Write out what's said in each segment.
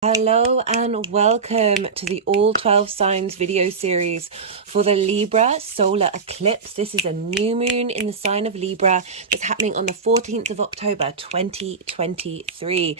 Hello and welcome to the All 12 Signs video series for the Libra Solar Eclipse. This is a new moon in the sign of Libra that's happening on the 14th of October 2023.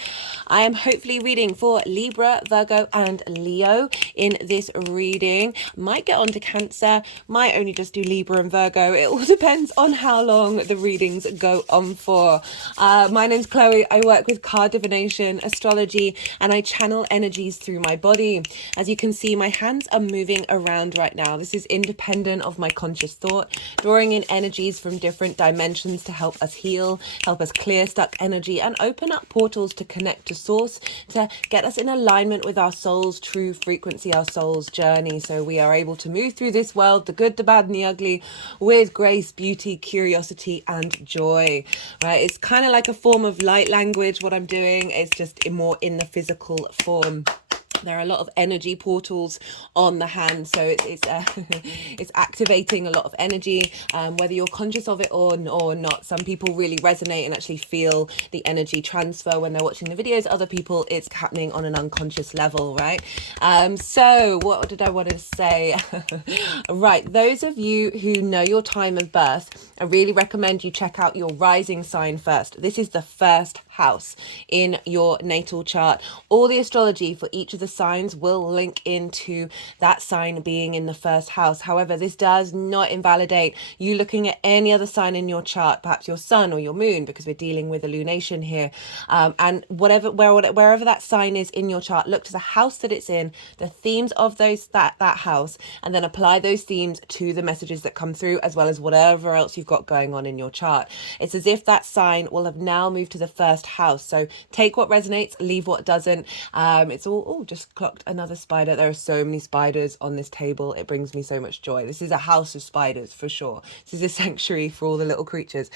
I am hopefully reading for Libra, Virgo and Leo in this reading. Might get on to Cancer, might only just do Libra and Virgo. It all depends on how long the readings go on for. My name's Chloe. I work with card divination, astrology, and I channel energies through my body. As you can see, my hands are moving around right now. This is independent of my conscious thought, drawing in energies from different dimensions to help us heal, help us clear stuck energy, and open up portals to connect to source, to get us in alignment with our soul's true frequency, our soul's journey, so we are able to move through this world, the good, the bad, and the ugly, with grace, beauty, curiosity, and joy. Right? It's kind of like a form of light language. What I'm doing is just more in the physical form. There are a lot of energy portals on the hand, so it's it's activating a lot of energy, whether you're conscious of it or not. Some people really resonate and actually feel the energy transfer when they're watching the videos. Other people, it's happening on an unconscious level, right? So what did I want to say? Right, those of you who know your time of birth, I really recommend you check out your rising sign first. This is the first house in your natal chart. All the astrology for each of the signs will link into that sign being in the first house. However, this does not invalidate you looking at any other sign in your chart, perhaps your sun or your moon, because we're dealing with a lunation here. And wherever that sign is in your chart, look to the house that it's in, the themes of that house, and then apply those themes to the messages that come through, as well as whatever else you've got going on in your chart. It's as if that sign will have now moved to the first house. So take what resonates, leave what doesn't. It's all just clocked another spider. There are so many spiders on this table. It brings me so much joy. This is a house of spiders for sure. This is a sanctuary for all the little creatures.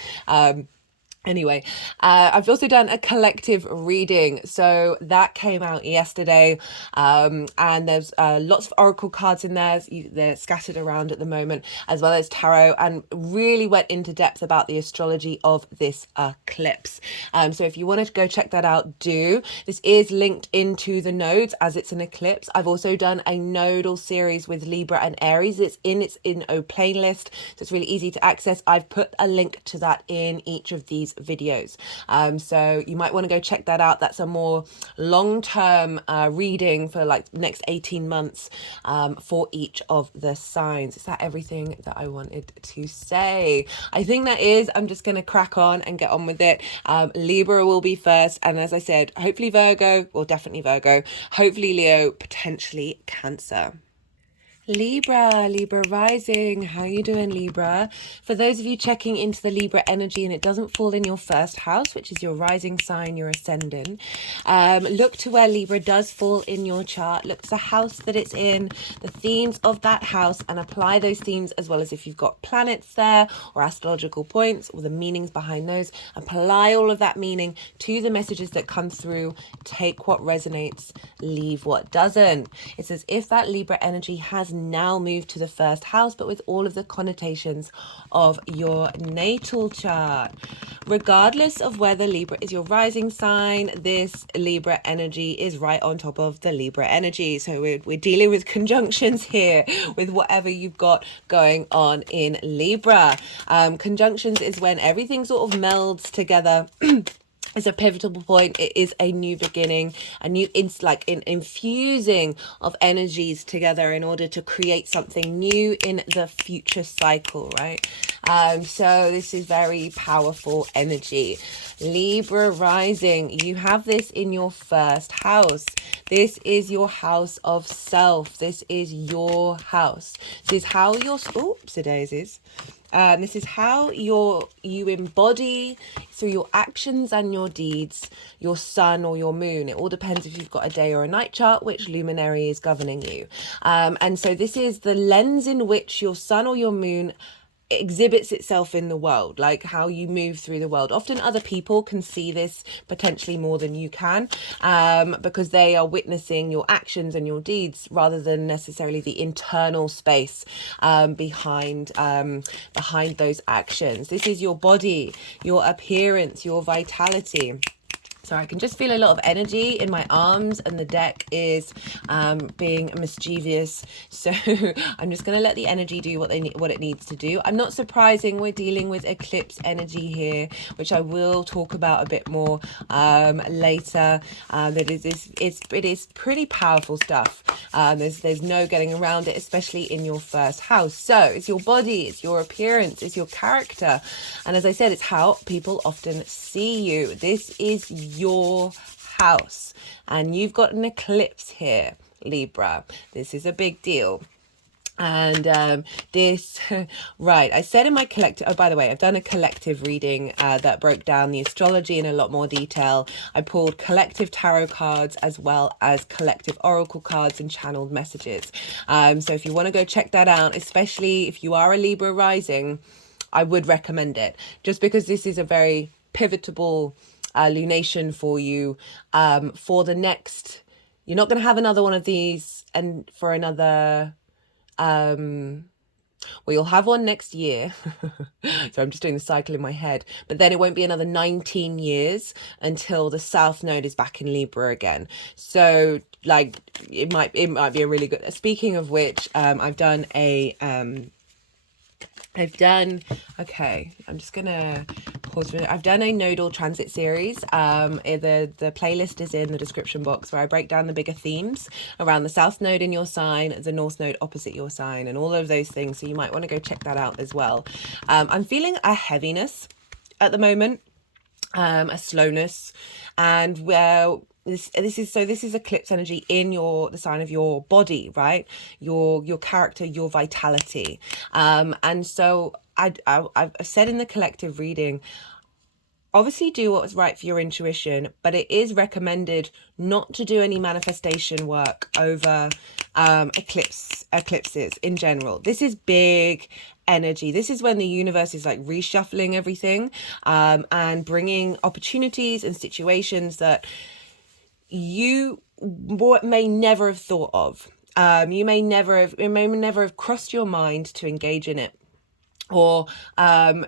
Anyway, I've also done a collective reading, so that came out yesterday, and there's lots of oracle cards in there. They're scattered around at the moment, as well as tarot, and really went into depth about the astrology of this eclipse. So if you want to go check that out, do. This is linked into the nodes as it's an eclipse. I've also done a nodal series with Libra and Aries. It's in a playlist, so it's really easy to access. I've put a link to that in each of these videos, so you might want to go check that out. That's a more long-term reading for like next 18 months for each of the signs. Is that everything that I wanted to say? I think that is. I'm just going to crack on and get on with it. Libra will be first, and as I said, hopefully Virgo, or definitely Virgo, hopefully Leo, potentially Cancer. Libra rising. How you doing, Libra? For those of you checking into the Libra energy and it doesn't fall in your first house, which is your rising sign, your ascendant, look to where Libra does fall in your chart. Look to the house that it's in, the themes of that house, and apply those themes, as well as if you've got planets there or astrological points or the meanings behind those. Apply all of that meaning to the messages that come through. Take what resonates, leave what doesn't. It's as if that Libra energy has now moved to the first house, but with all of the connotations of your natal chart. Regardless of whether Libra is your rising sign, this Libra energy is right on top of the Libra energy. So we're dealing with conjunctions here with whatever you've got going on in Libra. Conjunctions is when everything sort of melds together. It's a pivotal point. It is a new beginning, it's like an infusing of energies together in order to create something new in the future cycle, right? So this is very powerful energy. Libra rising, you have this in your first house. This is your house of self. This is your house. This is how your daisies. This is how you embody through your actions and your deeds, your sun or your moon. It all depends if you've got a day or a night chart, which luminary is governing you. And so this is the lens in which your sun or your moon exhibits itself in the world, like how you move through the world. Often other people can see this potentially more than you can, because they are witnessing your actions and your deeds rather than necessarily the internal space behind those actions. This is your body, your appearance, your vitality. So I can just feel a lot of energy in my arms, and the deck is being mischievous. So I'm just going to let the energy do what it needs to do. I'm not surprising we're dealing with eclipse energy here, which I will talk about a bit more later. It is pretty powerful stuff. There's no getting around it, especially in your first house. So it's your body, it's your appearance, it's your character, and as I said, it's how people often see you. This is your house, and you've got an eclipse here, Libra. This is a big deal. And this right, I said in my collective, oh, by the way, I've done a collective reading that broke down the astrology in a lot more detail. I pulled collective tarot cards as well as collective oracle cards and channeled messages. So if you want to go check that out, especially if you are a Libra rising, I would recommend it, just because this is a very pivotal lunation for you for the next, you're not going to have another one of these and for another well, you'll have one next year. So I'm just doing the cycle in my head, but then it won't be another 19 years until the South Node is back in Libra again. So like it might be a really good, speaking of which, I've done okay, I'm just gonna pause for a minute. I've done a nodal transit series. The playlist is in the description box, where I break down the bigger themes around the South Node in your sign, the North Node opposite your sign, and all of those things. So you might want to go check that out as well. I'm feeling a heaviness at the moment, a slowness, and this is eclipse energy in the sign of your body, right? Your character, your vitality. And so I've said in the collective reading, obviously do what's right for your intuition, but it is recommended not to do any manifestation work over eclipses in general. This is big energy. This is when the universe is like reshuffling everything, and bringing opportunities and situations that you may never have thought of. It may never have crossed your mind to engage in it, or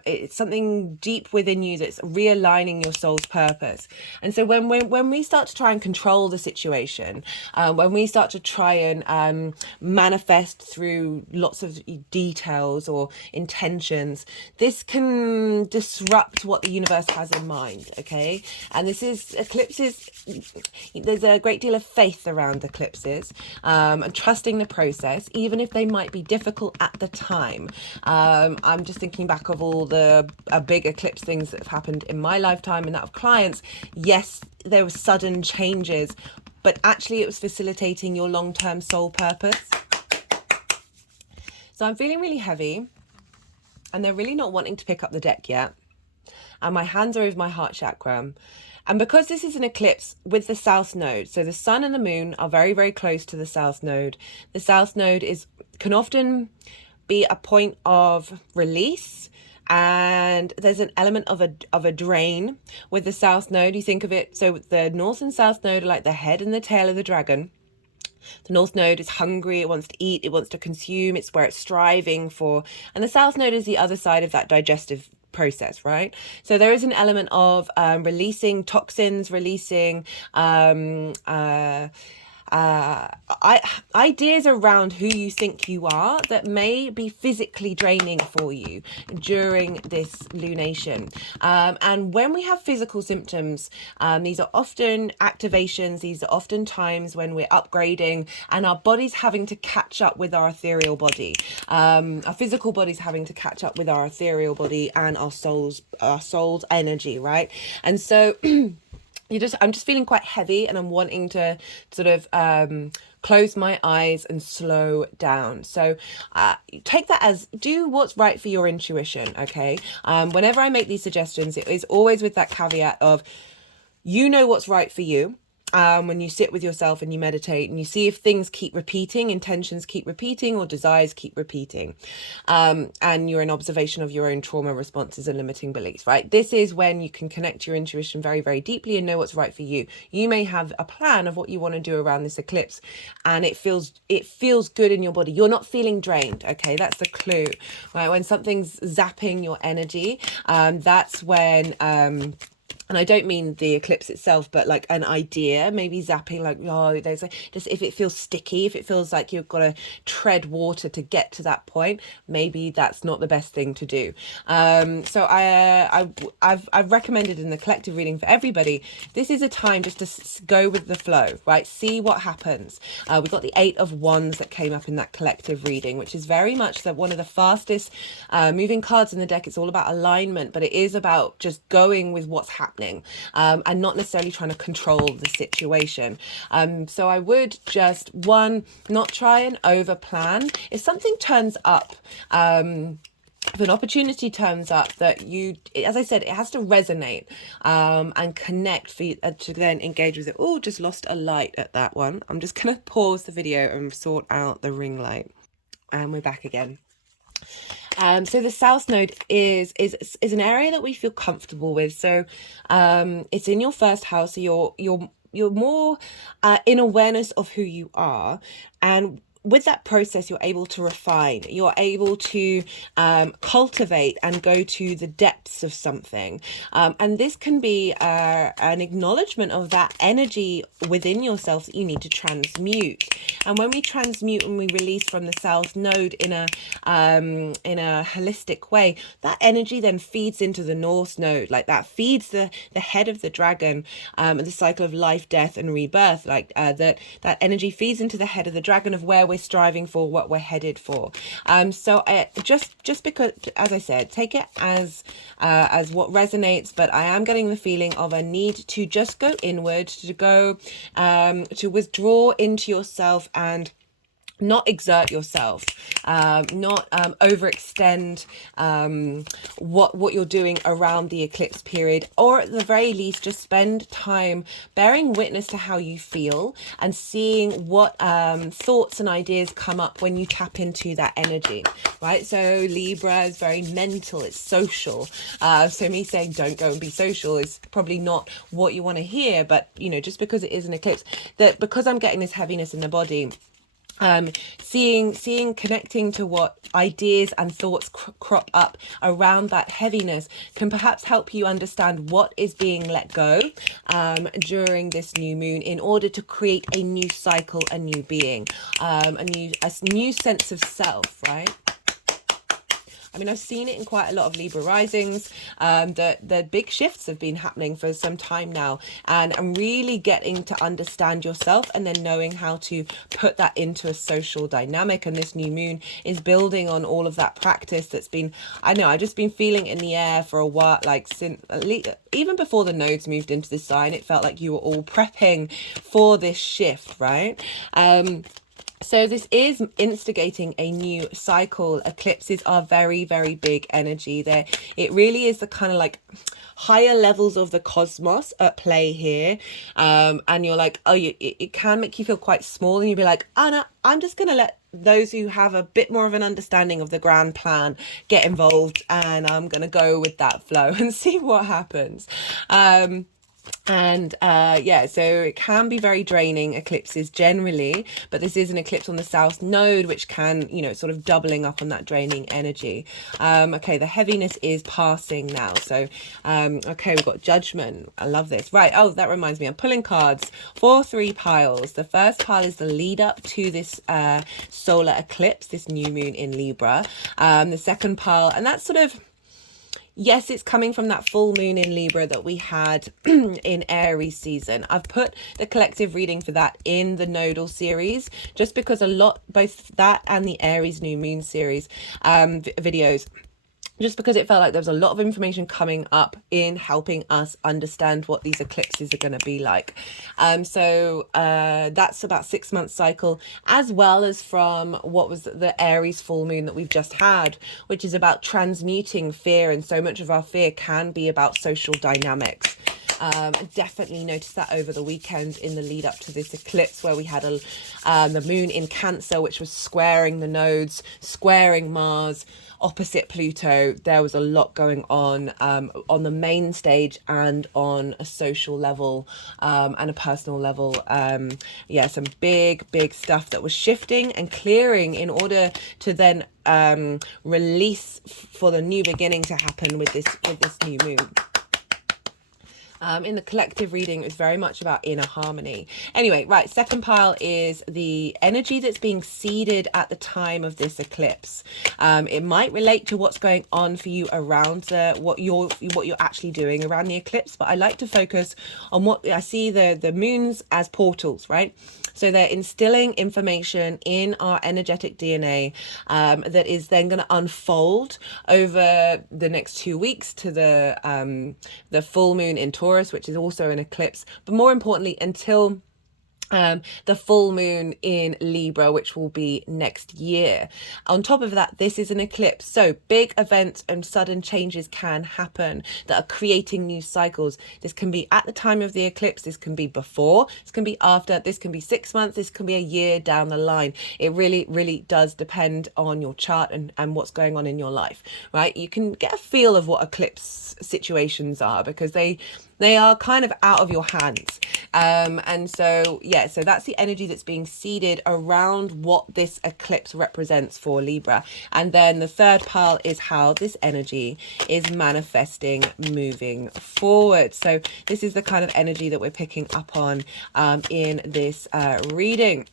it's something deep within you that's realigning your soul's purpose. And so when we start to try and control the situation, when we start to try and manifest through lots of details or intentions, this can disrupt what the universe has in mind. Okay, and this is eclipses. There's a great deal of faith around eclipses, and trusting the process, even if they might be difficult at the time. I'm just thinking back of all the big eclipse things that have happened in my lifetime and that of clients. Yes, there were sudden changes, but actually it was facilitating your long-term soul purpose. So I'm feeling really heavy, and they're really not wanting to pick up the deck yet. And my hands are over my heart chakra. And because this is an eclipse with the South Node, so the Sun and the Moon are very, very close to the South Node. The South Node can often be a point of release, and there's an element of a drain with the South Node. You think of it, so the North and South Node are like the head and the tail of the dragon. The North Node is hungry, it wants to eat, it wants to consume, it's where it's striving for, and the South Node is the other side of that digestive process, right? So there is an element of releasing toxins, releasing ideas around who you think you are that may be physically draining for you during this lunation. And when we have physical symptoms, these are often activations, these are often times when we're upgrading and our body's having to catch up with our ethereal body. Our physical body's having to catch up with our ethereal body and our soul's energy, right? And so I'm just feeling quite heavy, and I'm wanting to sort of close my eyes and slow down. So take that as, do what's right for your intuition, okay? Whenever I make these suggestions, it is always with that caveat of, you know what's right for you. When you sit with yourself and you meditate and you see if things keep repeating, intentions keep repeating, or desires keep repeating, and you're in observation of your own trauma responses and limiting beliefs, right? This is when you can connect to your intuition very, very deeply and know what's right for you. You may have a plan of what you want to do around this eclipse, and it feels good in your body. You're not feeling drained, okay? That's the clue, right? When something's zapping your energy, that's when and I don't mean the eclipse itself, but like an idea, maybe zapping, like, oh, there's a, just if it feels sticky, if it feels like you've got to tread water to get to that point, maybe that's not the best thing to do. So I've recommended in the collective reading for everybody, this is a time just to go with the flow, right? See what happens. We got the 8 of Wands that came up in that collective reading, which is very much one of the fastest moving cards in the deck. It's all about alignment, but it is about just going with what's happening, and not necessarily trying to control the situation. So I would just, one, not try and over plan. If something turns up, if an opportunity turns up that you, as I said, it has to resonate and connect for you to then engage with it. Oh, just lost a light at that one. I'm just going to pause the video and sort out the ring light. And we're back again. So the South Node is an area that we feel comfortable with. So it's in your first house. So you're more in awareness of who you are, and with that process, you're able to refine, you're able to cultivate and go to the depths of something. And this can be an acknowledgement of that energy within yourself that you need to transmute. And when we transmute and we release from the South Node in a holistic way, that energy then feeds into the North Node, like that feeds the head of the dragon, and the cycle of life, death, and rebirth. Like that energy feeds into the head of the dragon of where we're striving for, what we're headed for. So just because, as I said, take it as what resonates, but I am getting the feeling of a need to just go inward, to go to withdraw into yourself and not exert yourself, not overextend what you're doing around the eclipse period, or at the very least just spend time bearing witness to how you feel and seeing what thoughts and ideas come up when you tap into that energy, right? So Libra is very mental, it's social, so me saying don't go and be social is probably not what you want to hear, but you know, just because it is an eclipse, that because I'm getting this heaviness in the body, seeing connecting to what ideas and thoughts crop up around that heaviness can perhaps help you understand what is being let go during this new moon, in order to create a new cycle, a new being, a new sense of self, right? I mean, I've seen it in quite a lot of Libra risings. The big shifts have been happening for some time now, and I'm really getting to understand yourself and then knowing how to put that into a social dynamic. And this new moon is building on all of that practice that's been, I know, I've just been feeling in the air for a while, like since even before the nodes moved into this sign. It felt like you were all prepping for this shift, right? So this is instigating a new cycle. Eclipses are very, very big energy there. It really is the kind of like higher levels of the cosmos at play here. And you're like, oh, it can make you feel quite small, and you'll be like, oh no, I'm just going to let those who have a bit more of an understanding of the grand plan get involved, and I'm going to go with that flow and see what happens. Yeah, so it can be very draining, eclipses generally, but this is an eclipse on the South Node, which can, you know, sort of doubling up on that draining energy. Okay, the heaviness is passing now. So, okay, we've got Judgment. I love this. Right. Oh, that reminds me, I'm pulling cards for 3 piles. The first pile is the lead up to this solar eclipse, this new moon in Libra. The second pile, and that's sort of, yes, it's coming from that full moon in Libra that we had in Aries season. I've put the collective reading for that in the nodal series, just because both that and the Aries new moon series videos, just because it felt like there was a lot of information coming up in helping us understand what these eclipses are going to be like. So that's about 6 month cycle, as well as from what was the Aries full moon that we've just had, which is about transmuting fear. And so much of our fear can be about social dynamics. I definitely noticed that over the weekend in the lead up to this eclipse, where we had the moon in Cancer, which was squaring the nodes, squaring Mars, opposite Pluto. There was a lot going on the main stage and on a social level and a personal level. Yeah, some big stuff that was shifting and clearing in order to then release for the new beginning to happen with this new moon. In the collective reading, it's very much about inner harmony. Anyway, right, second pile is the energy that's being seeded at the time of this eclipse. It might relate to what's going on for you around what you're actually doing around the eclipse, but I like to focus on what I see the moons as portals, right? So they're instilling information in our energetic DNA that is then going to unfold over the next 2 weeks to the full moon in Taurus, which is also an eclipse, but more importantly, until the full moon in Libra, which will be next year. On top of that, this is an eclipse, so big events and sudden changes can happen that are creating new cycles. This can be at the time of the eclipse, this can be before, this can be after, this can be 6 months, this can be a year down the line. It really does depend on your chart and what's going on in your life, right? You can get a feel of what eclipse situations are because they are kind of out of your hands. And so, yeah, so that's the energy that's being seeded around what this eclipse represents for Libra. And then the third pile is how this energy is manifesting moving forward. So this is the kind of energy that we're picking up on in this reading.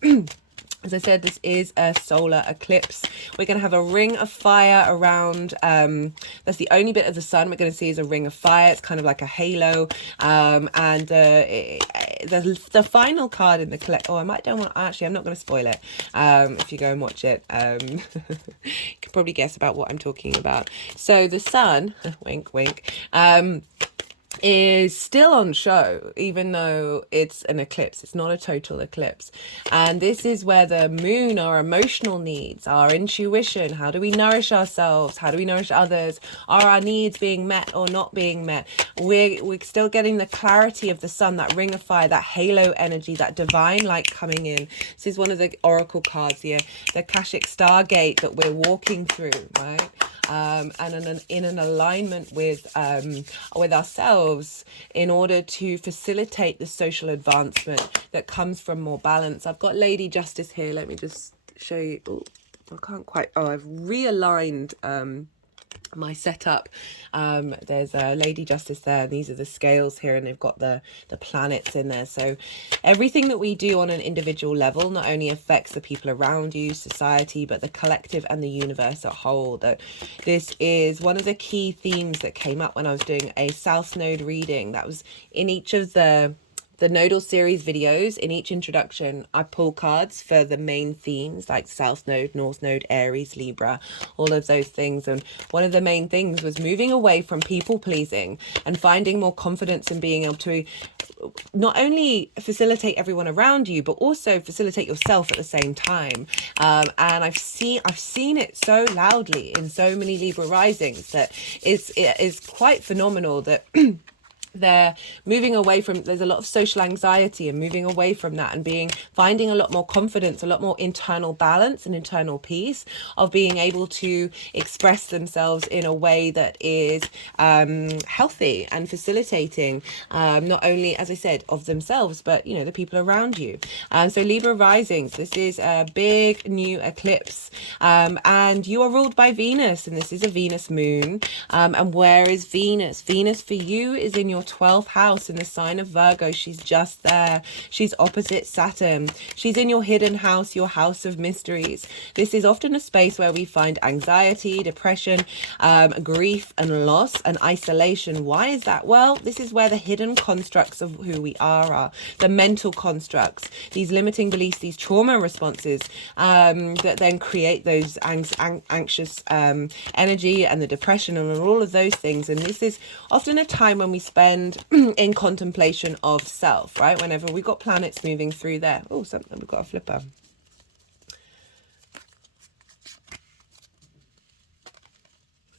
As I said, this is a solar eclipse. We're going to have a ring of fire around, that's the only bit of the sun we're going to see is a ring of fire. It's kind of like a halo. And the final card in the collect, oh, I don't want, actually, I'm not going to spoil it. If you go and watch it, you can probably guess about what I'm talking about. So the sun, wink, wink, is still on show, even though it's an eclipse. It's not a total eclipse. And this is where the moon, our emotional needs, our intuition, how do we nourish ourselves? How do we nourish others? Are our needs being met or not being met? We're still getting the clarity of the sun, that ring of fire, that halo energy, that divine light coming in. This is one of the oracle cards here, the Akashic Stargate that we're walking through, right? And in an alignment with ourselves in order to facilitate the social advancement that comes from more balance. I've got Lady Justice here. Let me just show you. Oh, I can't quite. Oh, I've realigned my setup. There's a Lady Justice there. These are the scales here, and they've got the planets in there. So everything that we do on an individual level not only affects the people around you, society, but the collective and the universe at whole. That this is one of the key themes that came up when I was doing a South Node reading. That was in each of the nodal series videos. In each introduction, I pull cards for the main themes like South Node, North Node, Aries, Libra, all of those things. And one of the main things was moving away from people pleasing and finding more confidence in being able to not only facilitate everyone around you, but also facilitate yourself at the same time. And I've seen it so loudly in so many Libra risings that it is quite phenomenal that they're moving away from, there's a lot of social anxiety and moving away from that and finding a lot more confidence, a lot more internal balance and internal peace of being able to express themselves in a way that is healthy and facilitating not only, as I said, of themselves, but you know, the people around you. So Libra risings, this is a big new eclipse, and you are ruled by Venus, and this is a Venus moon. And where is Venus? Venus for you is in your 12th house in the sign of Virgo. She's just there. She's opposite Saturn. She's in your hidden house, your house of mysteries. This is often a space where we find anxiety, depression, grief and loss and isolation. Why is that? Well, this is where the hidden constructs of who we are, the mental constructs, these limiting beliefs, these trauma responses that then create those anxious energy and the depression and all of those things. And this is often a time when we spend in contemplation of self, right? Whenever we've got planets moving through there. Oh, something, we've got a flipper.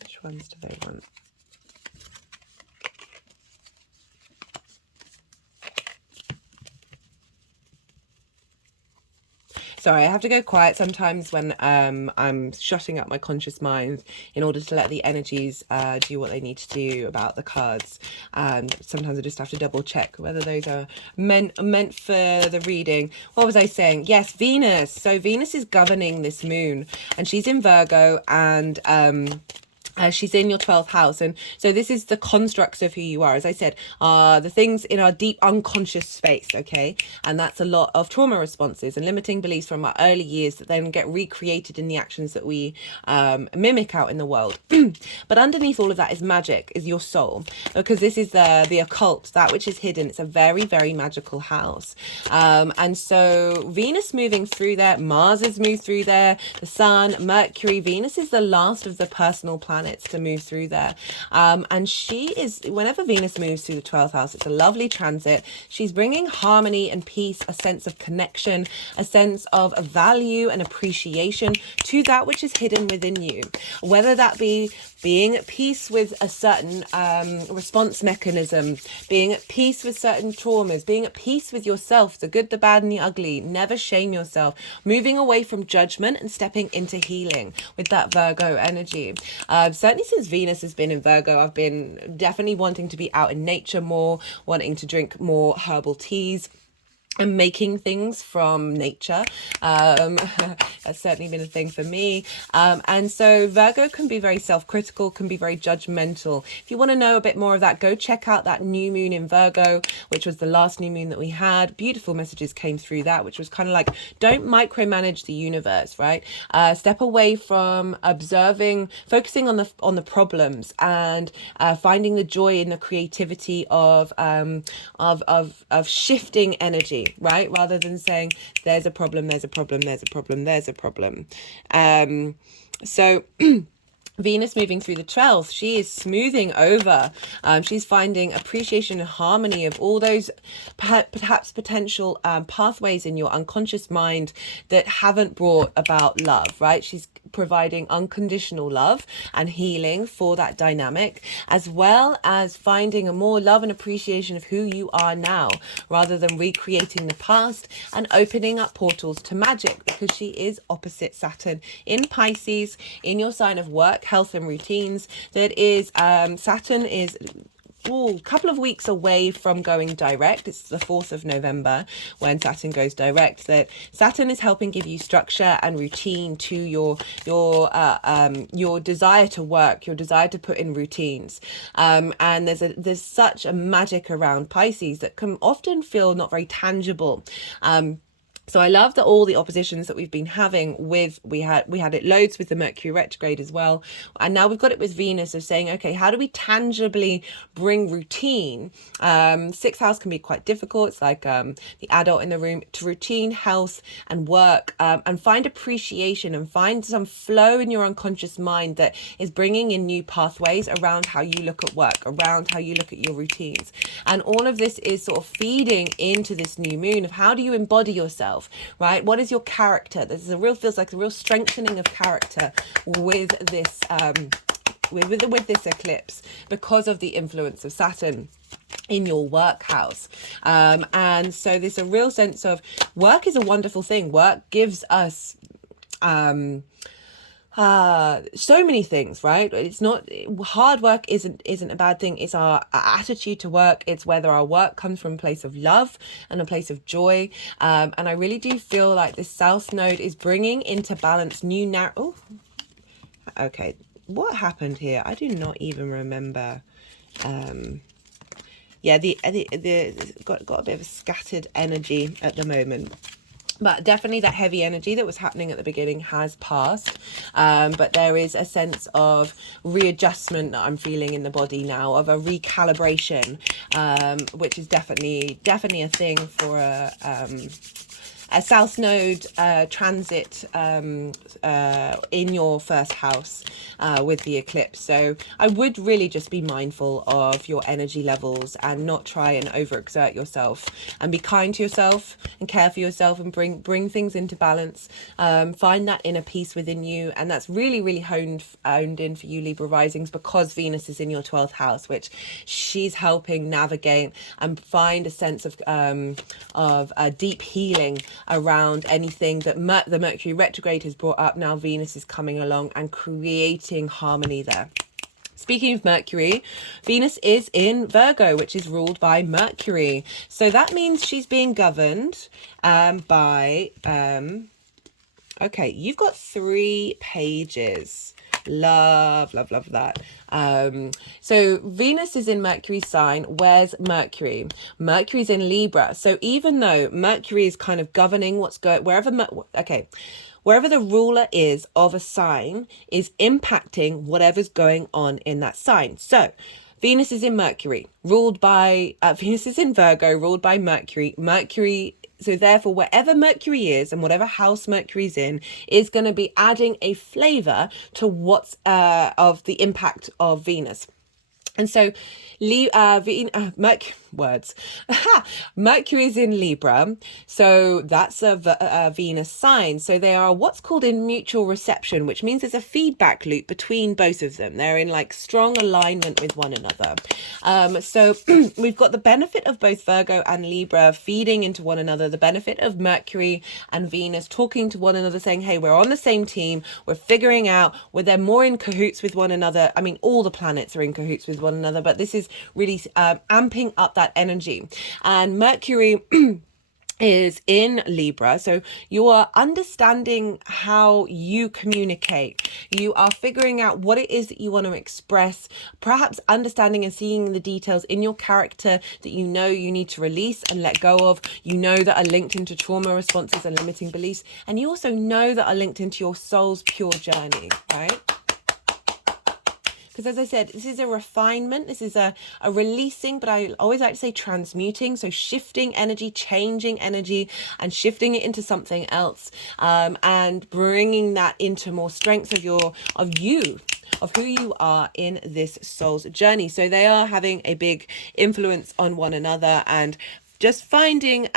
Which ones do they want? Sorry, I have to go quiet sometimes when I'm shutting up my conscious mind in order to let the energies do what they need to do about the cards. Sometimes I just have to double check whether those are meant for the reading. What was I saying? Yes, Venus. So Venus is governing this moon, and she's in Virgo, and She's in your 12th house. And so this is the constructs of who you are. As I said, the things in our deep unconscious space, okay? And that's a lot of trauma responses and limiting beliefs from our early years that then get recreated in the actions that we mimic out in the world. But underneath all of that is magic, is your soul, because this is the occult, that which is hidden. It's a very, very magical house. And so Venus moving through there, Mars has moved through there, the Sun, Mercury. Venus is the last of the personal planets to move through there. And she is, whenever Venus moves through the 12th house, it's a lovely transit. She's bringing harmony and peace, a sense of connection, a sense of value and appreciation to that which is hidden within you. Whether that be being at peace with a certain response mechanism, being at peace with certain traumas, being at peace with yourself, the good, the bad, and the ugly. Never shame yourself. Moving away from judgment and stepping into healing with that Virgo energy. Certainly since Venus has been in Virgo, I've been definitely wanting to be out in nature more, wanting to drink more herbal teas and making things from nature. That's certainly been a thing for me. And so Virgo can be very self-critical, can be very judgmental. If you want to know a bit more of that, go check out that new moon in Virgo, which was the last new moon that we had. Beautiful messages came through that, which was kind of like, don't micromanage the universe, right? Step away from observing, focusing on the problems, and finding the joy in the creativity of shifting energy, right? Rather than saying there's a problem, there's a problem, there's a problem, there's a problem. So Venus moving through the 12th, she is smoothing over. She's finding appreciation and harmony of all those perhaps potential pathways in your unconscious mind that haven't brought about love, right? She's providing unconditional love and healing for that dynamic, as well as finding a more love and appreciation of who you are now, rather than recreating the past, and opening up portals to magic, because she is opposite Saturn in Pisces, in your sign of work, health and routines. That is, Saturn is a couple of weeks away from going direct. It's the 4th of November when Saturn goes direct. That Saturn is helping give you structure and routine to your desire to work, your desire to put in routines. And there's such a magic around Pisces that can often feel not very tangible. So I love that all the oppositions that we've been having with, we had it loads with the Mercury retrograde as well. And now we've got it with Venus of saying, okay, how do we tangibly bring routine? Sixth house can be quite difficult. It's like the adult in the room, to routine, health and work, and find appreciation and find some flow in your unconscious mind that is bringing in new pathways around how you look at work, around how you look at your routines. And all of this is sort of feeding into this new moon of how do you embody yourself? Right? What is your character? Feels like a real strengthening of character with this with this eclipse, because of the influence of Saturn in your work house. And so there's a real sense of work is a wonderful thing. Work gives us so many things, right? It's not, hard work isn't a bad thing. It's our attitude to work. It's whether our work comes from a place of love and a place of joy. And I really do feel like this South Node is bringing into balance new okay, what happened here? I do not even remember. Yeah, the got a bit of a scattered energy at the moment. But definitely that heavy energy that was happening at the beginning has passed. But there is a sense of readjustment that I'm feeling in the body now, of a recalibration, which is definitely a thing for a South Node transit in your first house with the eclipse. So I would really just be mindful of your energy levels and not try and overexert yourself, and be kind to yourself and care for yourself, and bring things into balance. Find that inner peace within you, and that's really honed in for you Libra risings, because Venus is in your 12th house, which she's helping navigate and find a sense of deep healing around anything that the Mercury retrograde has brought up. Now Venus is coming along and creating harmony there. Speaking of Mercury, Venus is in Virgo, which is ruled by Mercury. So that means she's being governed by... okay, you've got 3 pages Love, love, love that. So Venus is in Mercury's sign. Where's Mercury? Mercury's in Libra. So even though Mercury is kind of governing what's going, wherever the ruler is of a sign is impacting whatever's going on in that sign. So Venus is in Mercury, ruled by, Venus is in Virgo, ruled by Mercury. So therefore, wherever Mercury is and whatever house Mercury's in is going to be adding a flavor to what's of the impact of Venus. And so, Mercury is in Libra, so that's a Venus sign. So they are what's called in mutual reception, which means there's a feedback loop between both of them. They're in like strong alignment with one another. So we've got the benefit of both Virgo and Libra feeding into one another, the benefit of Mercury and Venus talking to one another, saying, hey, we're on the same team, we're figuring out, they're more in cahoots with one another. I mean, all the planets are in cahoots with one another, but this is really amping up that energy. And Mercury is in Libra, so you are understanding how you communicate. You are figuring out what it is that you want to express, perhaps understanding and seeing the details in your character that you know you need to release and let go of, you know that are linked into trauma responses and limiting beliefs, and you also know that are linked into your soul's pure journey, right? Because as I said, this is a refinement, this is a releasing, but I always like to say transmuting. So shifting energy, changing energy and shifting it into something else, and bringing that into more strength of who you are in this soul's journey. So they are having a big influence on one another, and just finding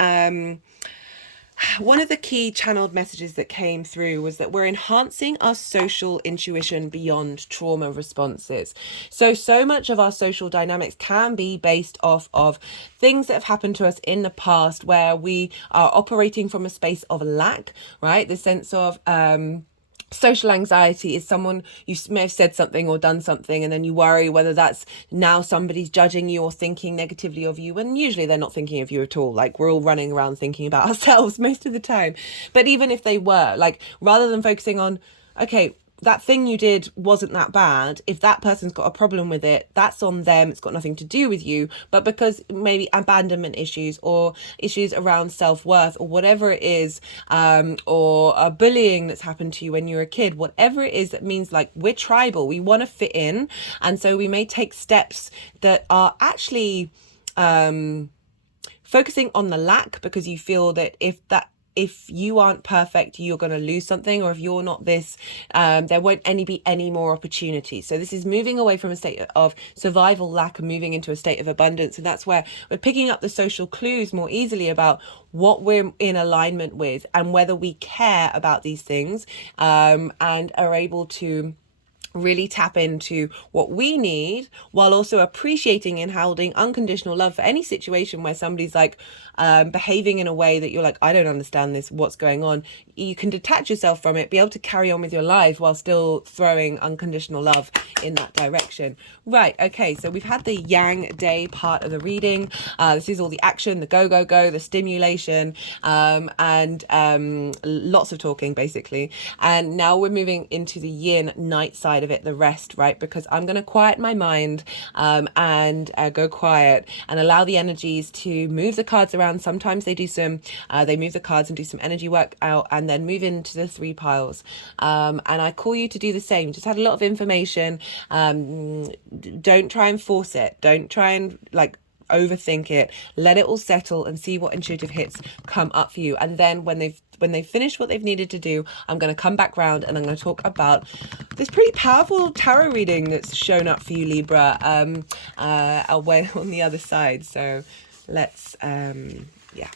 one of the key channeled messages that came through was that we're enhancing our social intuition beyond trauma responses. So much of our social dynamics can be based off of things that have happened to us in the past where we are operating from a space of lack, right? The sense of, social anxiety is someone, you may have said something or done something and then you worry whether that's now somebody's judging you or thinking negatively of you, when usually they're not thinking of you at all. Like, we're all running around thinking about ourselves most of the time. But even if they were, like, rather than focusing on, okay, that thing you did wasn't that bad, if that person's got a problem with it, that's on them, it's got nothing to do with you. But because maybe abandonment issues or issues around self-worth or whatever it is, or bullying that's happened to you when you were a kid, whatever it is, that means, like, we're tribal, we want to fit in, and so we may take steps that are actually focusing on the lack, because you feel that if you aren't perfect, you're going to lose something, or if you're not this, there won't be any more opportunities. So this is moving away from a state of survival lack and moving into a state of abundance. And that's where we're picking up the social clues more easily about what we're in alignment with and whether we care about these things, and are able to really tap into what we need, while also appreciating and holding unconditional love for any situation where somebody's like behaving in a way that you're like, I don't understand this, what's going on. You can detach yourself from it, be able to carry on with your life while still throwing unconditional love in that direction. Right, okay, so we've had the Yang Day part of the reading. This is all the action, the go, the stimulation, and lots of talking, basically. And now we're moving into the Yin night side of it, the rest, right? Because I'm going to quiet my mind, and go quiet and allow the energies to move the cards around. Sometimes they do they move the cards and do some energy work out and then move into the 3 piles. And I call you to do the same. Just had a lot of information. Don't try and force it. Don't try and overthink it. Let it all settle and see what intuitive hits come up for you. And then when they've finished what they've needed to do, I'm going to come back round and I'm going to talk about this pretty powerful tarot reading that's shown up for you, Libra, on the other side. So let's yeah.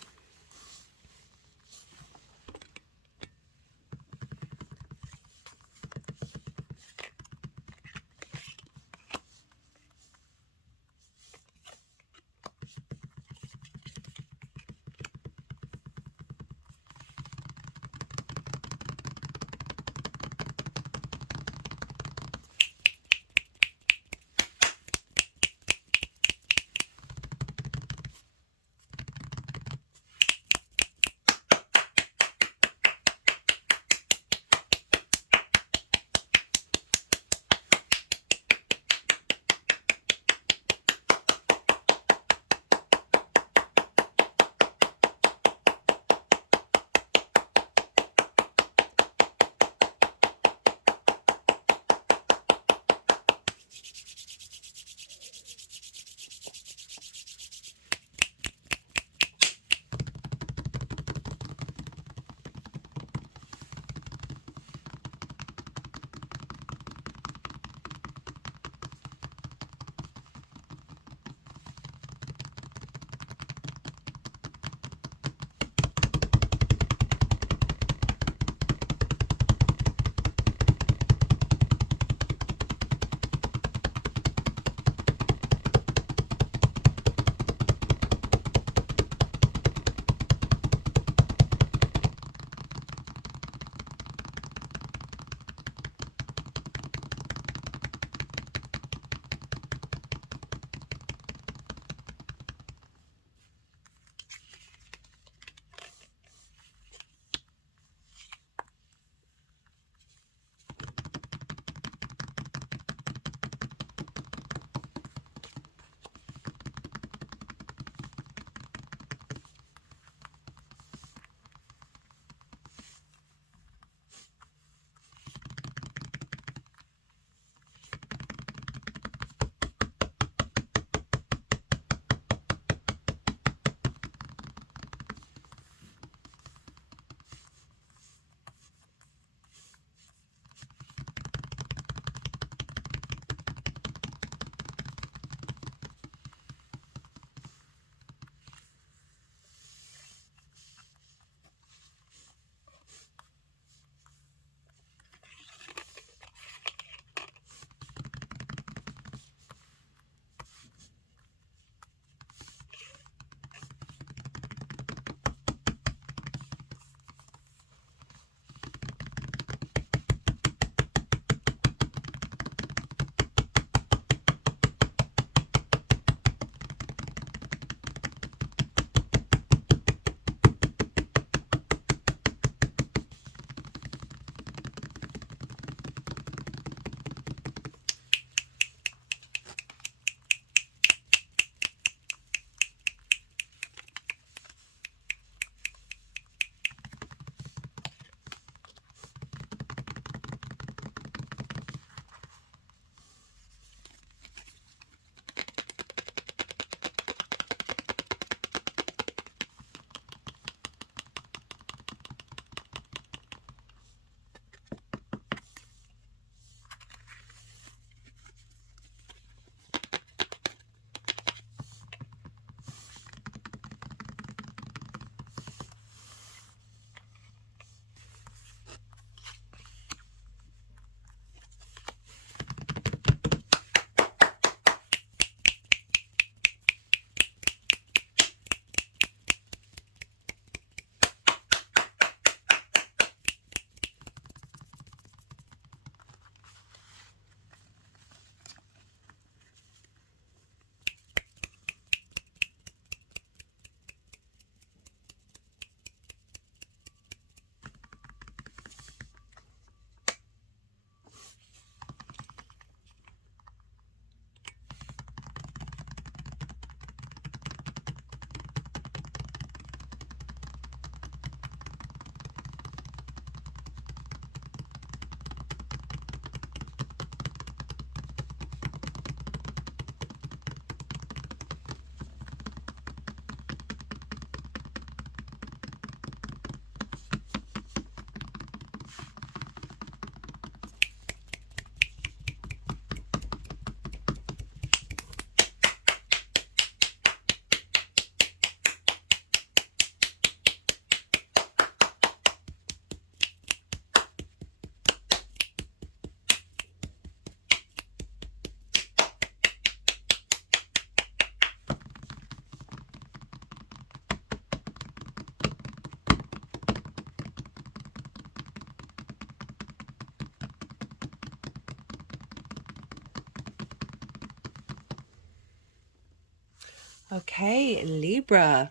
Okay, Libra.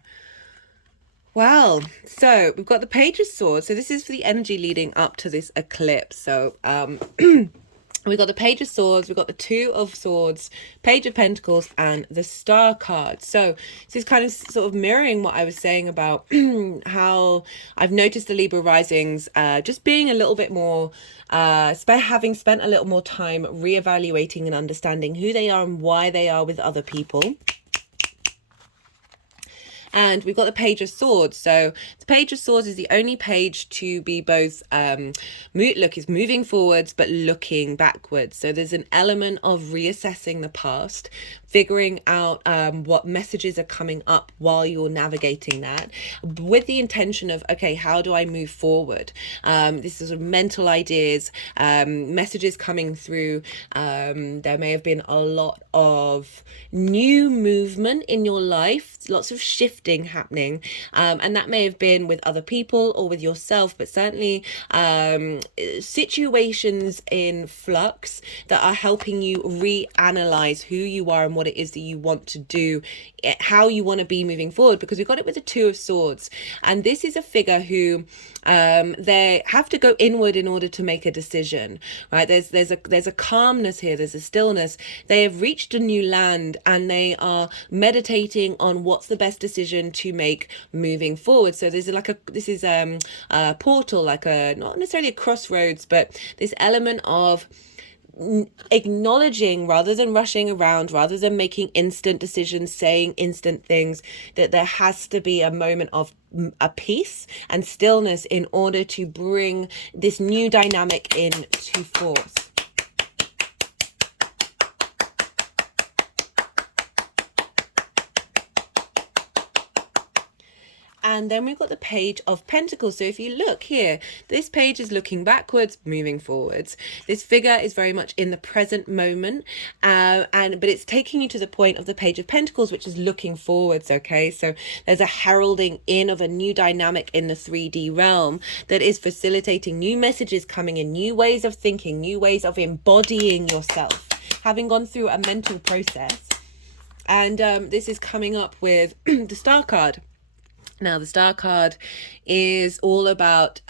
Well, so we've got the Page of Swords. So this is for the energy leading up to this eclipse. So we got the Page of Swords, we've got the Two of Swords, Page of Pentacles, and the Star card. So this is kind of sort of mirroring what I was saying about how I've noticed the Libra risings just being a little bit more, having spent a little more time reevaluating and understanding who they are and why they are with other people. And we've got the Page of Swords. So the Page of Swords is the only page to be both is moving forwards but looking backwards. So there's an element of reassessing the past, figuring out what messages are coming up while you're navigating that, with the intention of, okay, how do I move forward? This is mental ideas, messages coming through. There may have been a lot of new movement in your life, lots of shifting happening, and that may have been with other people or with yourself, but certainly situations in flux that are helping you reanalyze who you are and what it is that you want to do, how you want to be moving forward, because we got it with the Two of Swords, and this is a figure who they have to go inward in order to make a decision, right? There's a calmness here, there's a stillness. They have reached a new land and they are meditating on what's the best decision to make moving forward. So there's like a portal, like not necessarily a crossroads, but this element of acknowledging, rather than rushing around, rather than making instant decisions, saying instant things, that there has to be a moment of a peace and stillness in order to bring this new dynamic into force. And then we've got the Page of Pentacles. So if you look here, this page is looking backwards, moving forwards. This figure is very much in the present moment, but it's taking you to the point of the Page of Pentacles, which is looking forwards. Okay, so there's a heralding in of a new dynamic in the 3D realm that is facilitating new messages coming in, new ways of thinking, new ways of embodying yourself, having gone through a mental process. And this is coming up with the Star card. Now, the Star card is all about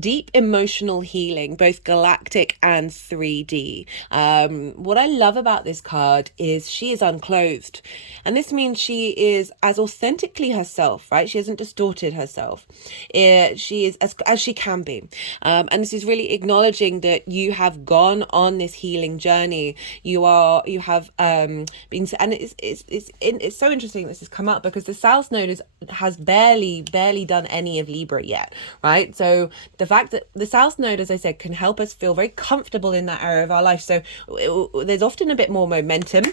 deep emotional healing, both galactic and 3D. What I love about this card is she is unclothed. And this means she is as authentically herself, right? She hasn't distorted herself. She is as she can be. And this is really acknowledging that you have gone on this healing journey. You have been, and it's so interesting this has come up because the South Node has barely done any of Libra yet, right? So the fact that the South Node, as I said, can help us feel very comfortable in that area of our life. So there's often a bit more momentum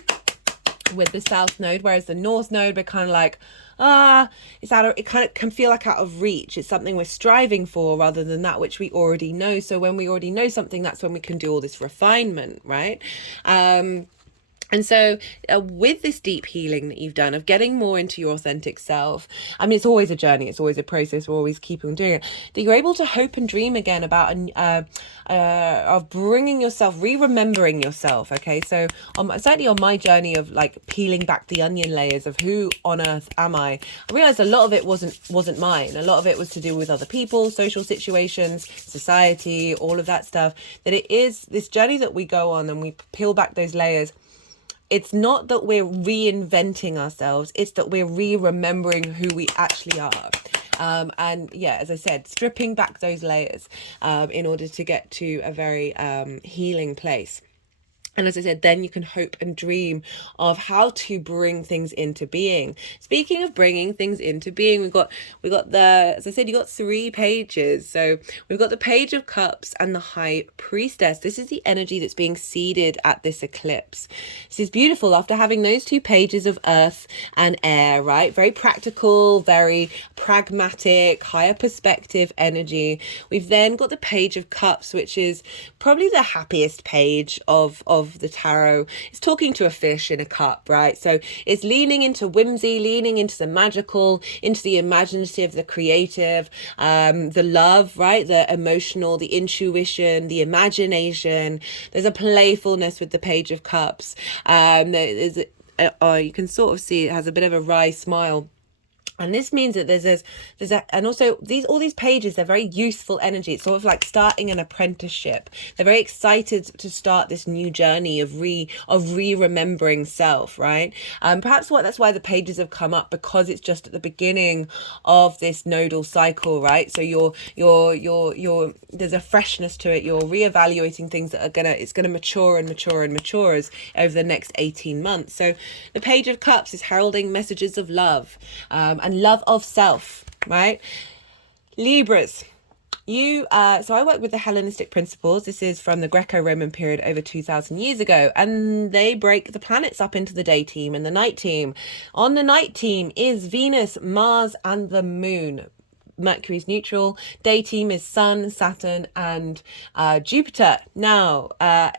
with the South Node, whereas the North Node, we're kind of like, it kind of can feel like out of reach. It's something we're striving for rather than that which we already know. So when we already know something, that's when we can do all this refinement, right? And so with this deep healing that you've done of getting more into your authentic self, I mean, it's always a journey. It's always a process. We're always keeping on doing it. That you're able to hope and dream again about of bringing yourself, re-remembering yourself. Okay, so certainly on my journey of like peeling back the onion layers of who on earth am I realized a lot of it wasn't mine. A lot of it was to do with other people, social situations, society, all of that stuff. That it is this journey that we go on and we peel back those layers. It's not that we're reinventing ourselves, it's that we're re-remembering who we actually are. And yeah, as I said, stripping back those layers in order to get to a very healing place. And as I said, then you can hope and dream of how to bring things into being. Speaking of bringing things into being, we've got as I said, you got 3 pages. So we've got the Page of Cups and the High Priestess. This is the energy that's being seeded at this eclipse. This is beautiful after having those 2 pages of earth and air, right? Very practical, very pragmatic, higher perspective energy. We've then got the Page of Cups, which is probably the happiest page of the tarot. It's talking to a fish in a cup, right? So it's leaning into whimsy, leaning into the magical, into the imaginative, the creative, the love, right? The emotional, the intuition, the imagination. There's a playfulness with the Page of Cups. There's you can sort of see it has a bit of a wry smile. And this means that and also all these pages, they're very youthful energy. It's sort of like starting an apprenticeship. They're very excited to start this new journey of remembering self, right? Perhaps that's why the pages have come up, because it's just at the beginning of this nodal cycle, right? So there's a freshness to it. You're reevaluating things that it's gonna mature and mature and mature over the next 18 months. So the Page of Cups is heralding messages of love, and love of self, right? Libras, so I work with the Hellenistic principles. This is from the Greco-Roman period over 2,000 years ago, and they break the planets up into the day team and the night team. On the night team is Venus, Mars, and the Moon. Mercury's neutral. Day team is Sun, Saturn, and Jupiter. Now,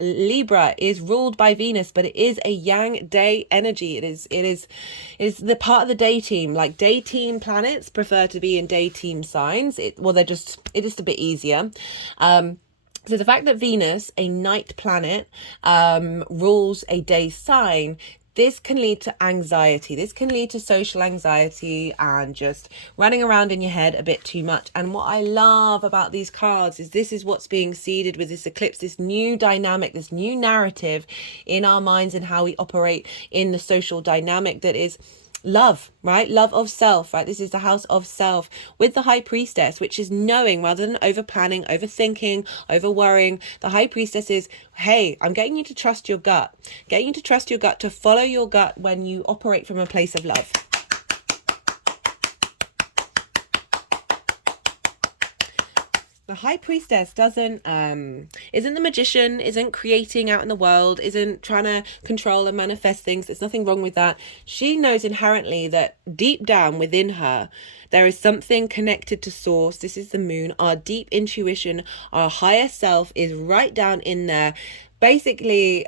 Libra is ruled by Venus, but it is a yang day energy. It is the part of the day team. Like, day team planets prefer to be in day team signs. They're just a bit easier. So the fact that Venus, a night planet, rules a day sign, this can lead to anxiety. This can lead to social anxiety and just running around in your head a bit too much. And what I love about these cards is this is what's being seeded with this eclipse, this new dynamic, this new narrative in our minds and how we operate in the social dynamic that is love, right? Love of self, right? This is the house of self with the High Priestess, which is knowing rather than over planning, overthinking, over worrying. The High Priestess is, hey, I'm getting you to trust your gut, to follow your gut when you operate from a place of love. The High Priestess isn't the magician, isn't creating out in the world, isn't trying to control and manifest things. There's nothing wrong with that. She knows inherently that deep down within her, there is something connected to source. This is the Moon. Our deep intuition, our higher self is right down in there, basically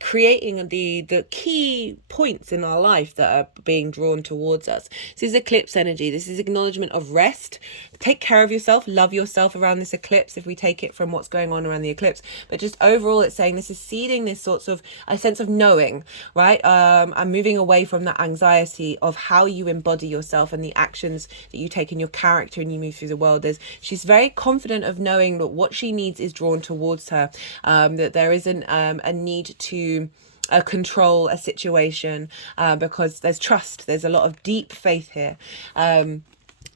creating the key points in our life that are being drawn towards us. This is eclipse energy. This is acknowledgement of rest. Take care of yourself, love yourself around this eclipse, if we take it from what's going on around the eclipse. But just overall, it's saying this is seeding this sorts of a sense of knowing, right? And moving away from that anxiety of how you embody yourself and the actions that you take in your character and you move through the world. She's very confident of knowing that what she needs is drawn towards her, that there isn't a need to control a situation, because there's trust. There's a lot of deep faith here.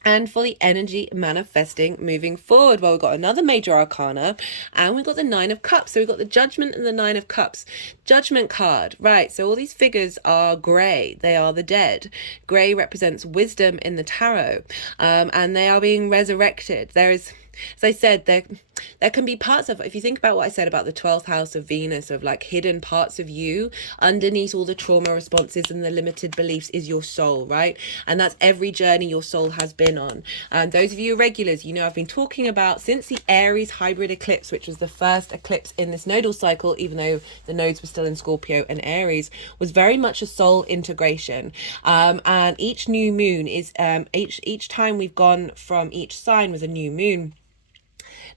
And for the energy manifesting moving forward, well, we've got another major arcana and we've got the Nine of Cups. So we've got the Judgment and the Nine of Cups. Judgment card, right? So all these figures are grey. They are the dead. Grey represents wisdom in the tarot, and they are being resurrected. There is, as I said, there can be parts of, if you think about what I said about the 12th house of Venus, of like hidden parts of you, underneath all the trauma responses and the limited beliefs is your soul, right? And that's every journey your soul has been on. And those of you regulars, you know, I've been talking about since the Aries hybrid eclipse, which was the first eclipse in this nodal cycle, even though the nodes were still in Scorpio and Aries, was very much a soul integration. And each new moon is, each time we've gone from each sign was a new moon,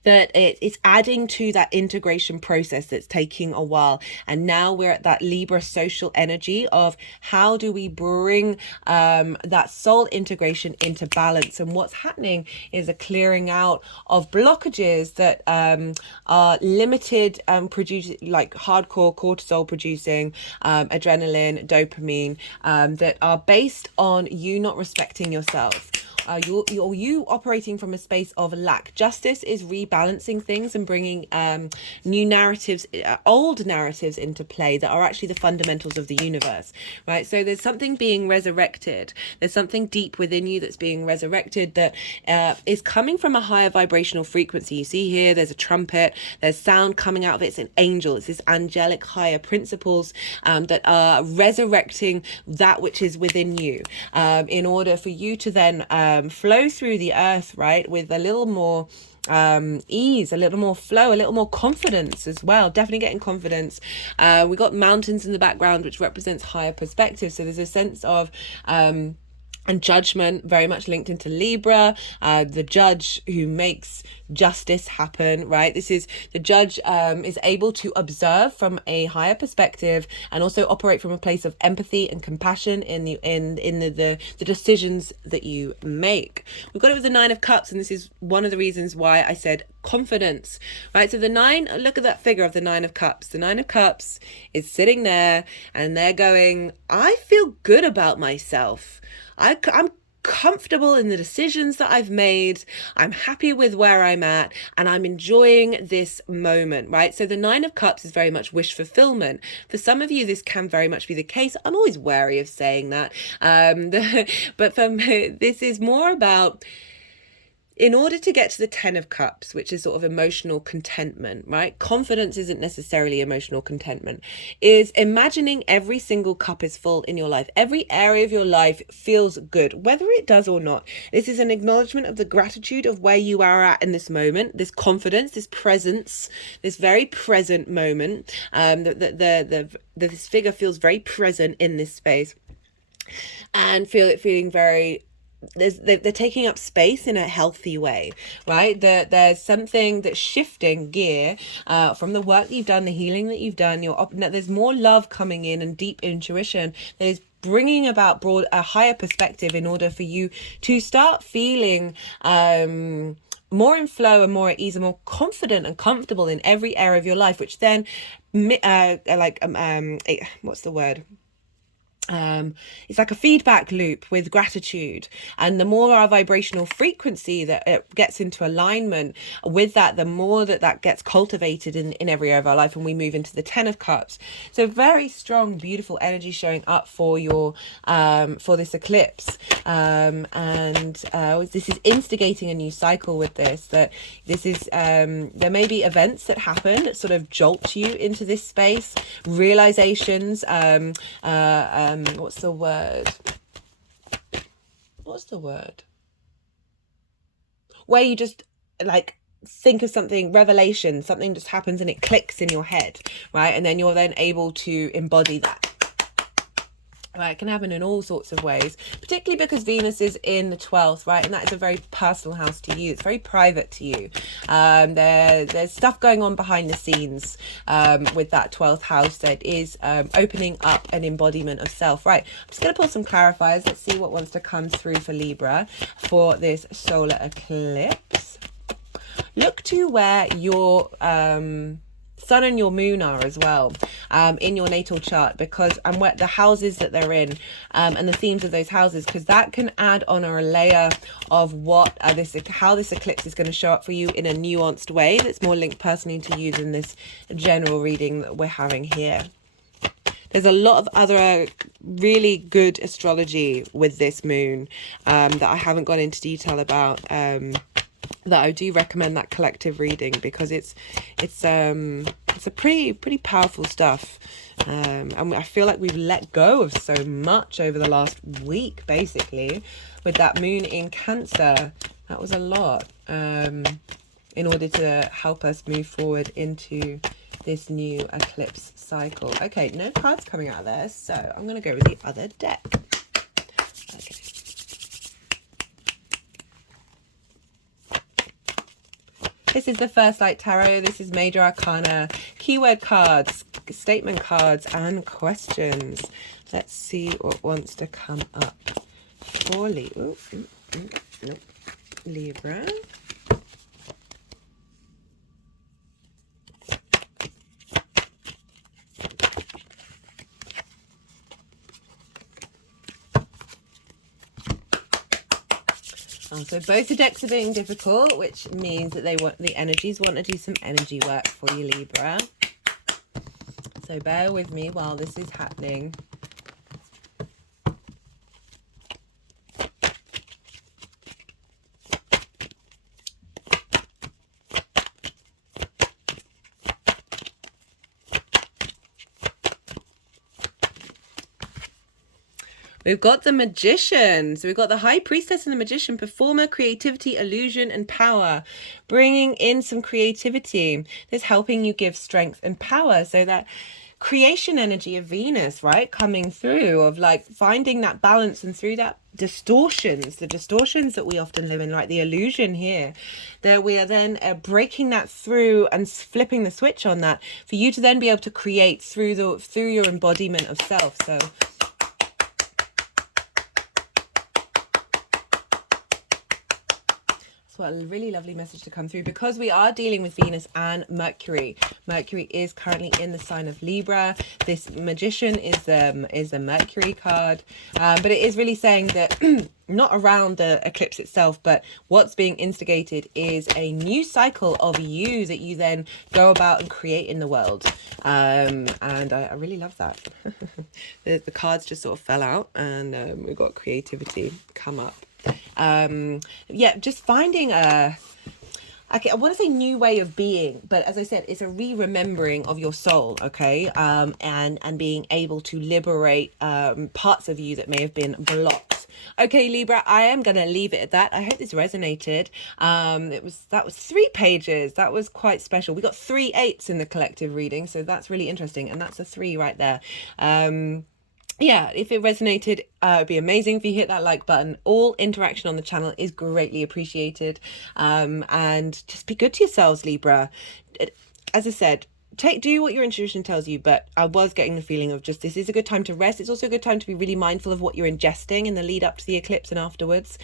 that it's adding to that integration process that's taking a while. And now we're at that Libra social energy of how do we bring that soul integration into balance. And what's happening is a clearing out of blockages that are limited, like hardcore cortisol producing, adrenaline, dopamine, that are based on you not respecting yourself. You operating from a space of lack. Justice is rebalancing things and bringing new narratives, old narratives into play that are actually the fundamentals of the universe, right? So there's something being resurrected. There's something deep within you that's being resurrected that is coming from a higher vibrational frequency. You see here, there's a trumpet, there's sound coming out of it. It's an angel. It's this angelic higher principles that are resurrecting that which is within you, in order for you to then flow through the earth, right, with a little more ease, a little more flow, a little more confidence as well. Definitely getting confidence. We got mountains in the background, which represents higher perspective. So there's a sense of And judgment, very much linked into Libra, the judge who makes justice happen, right? This is the judge is able to observe from a higher perspective and also operate from a place of empathy and compassion in the decisions that you make. We've got it with the Nine of Cups, and this is one of the reasons why I said confidence, right? So the nine, look at that figure of the Nine of Cups. The Nine of Cups is sitting there and they're going, I feel good about myself. I'm comfortable in the decisions that I've made. I'm happy with where I'm at and I'm enjoying this moment, right? So the Nine of Cups is very much wish fulfillment. For some of you, this can very much be the case. I'm always wary of saying that. But for me, this is more about, in order to get to the Ten of Cups, which is sort of emotional contentment, right? Confidence isn't necessarily emotional contentment. Is imagining every single cup is full in your life. Every area of your life feels good, whether it does or not. This is an acknowledgement of the gratitude of where you are at in this moment, this confidence, this presence, this very present moment. This figure feels very present in this space and feeling very, they're taking up space in a healthy way, right? There's something that's shifting gear from the work that you've done, the healing that you've done. There's more love coming in and deep intuition that is bringing about a higher perspective in order for you to start feeling more in flow and more at ease and more confident and comfortable in every area of your life, which then what's the word? It's like a feedback loop with gratitude, and the more our vibrational frequency that it gets into alignment with that, the more that gets cultivated in every area of our life, and we move into the Ten of Cups. So very strong, beautiful energy showing up for your for this eclipse, and this is instigating a new cycle with this. That this is there may be events that happen that sort of jolt you into this space, realizations, what's the word where you just like think of something, revelation, something just happens and it clicks in your head, right? And then you're then able to embody that. Right, it can happen in all sorts of ways, particularly because Venus is in the 12th, right? And that is a very personal house to you. It's very private to you. There's stuff going on behind the scenes with that 12th house that is opening up an embodiment of self. Right, I'm just going to pull some clarifiers. Let's see what wants to come through for Libra for this solar eclipse. Look to where your sun and your moon are as well in your natal chart, because and where the houses that they're in and the themes of those houses, because that can add on a layer of what how this eclipse is going to show up for you in a nuanced way that's more linked personally to you than this general reading that we're having here. There's a lot of other really good astrology with this moon that I haven't gone into detail about, that I do recommend that collective reading, because it's a pretty powerful stuff, and I feel like we've let go of so much over the last week, basically, with that moon in Cancer. That was a lot in order to help us move forward into this new eclipse cycle. Okay, no cards coming out of there, so I'm going to go with the other deck. Okay. This is the First Light Tarot. This is Major Arcana, keyword cards, statement cards, and questions. Let's see what wants to come up for Libra. So both the decks are being difficult, which means that the energies want to do some energy work for you, Libra. So bear with me while this is happening. We've got the Magician. So we've got the High Priestess and the Magician, performer, creativity, illusion, and power. Bringing in some creativity. This helping you give strength and power. So that creation energy of Venus, right? Coming through, of like finding that balance, and through that the distortions that we often live in, like the illusion here, that we are then breaking that through and flipping the switch on that, for you to then be able to create through your embodiment of self. So what a really lovely message to come through, because we are dealing with Venus and Mercury. Mercury is currently in the sign of Libra. This Magician is the Mercury card, but it is really saying that not around the eclipse itself, but what's being instigated is a new cycle of you that you then go about and create in the world. And I really love that. The cards just sort of fell out, and we've got creativity come up. Yeah, just finding I want to say new way of being, but as I said, it's a re-remembering of your soul, okay? And being able to liberate parts of you that may have been blocked. Okay, Libra, I am gonna leave it at that. I hope this resonated. That was 3 pages. That was quite special. We got 3 8s in the collective reading, so that's really interesting, and that's a 3 right there. Yeah, if it resonated, it'd be amazing if you hit that like button. All interaction on the channel is greatly appreciated. And just be good to yourselves, Libra. As I said, do what your intuition tells you, but I was getting the feeling of just, this is a good time to rest. It's also a good time to be really mindful of what you're ingesting in the lead up to the eclipse and afterwards.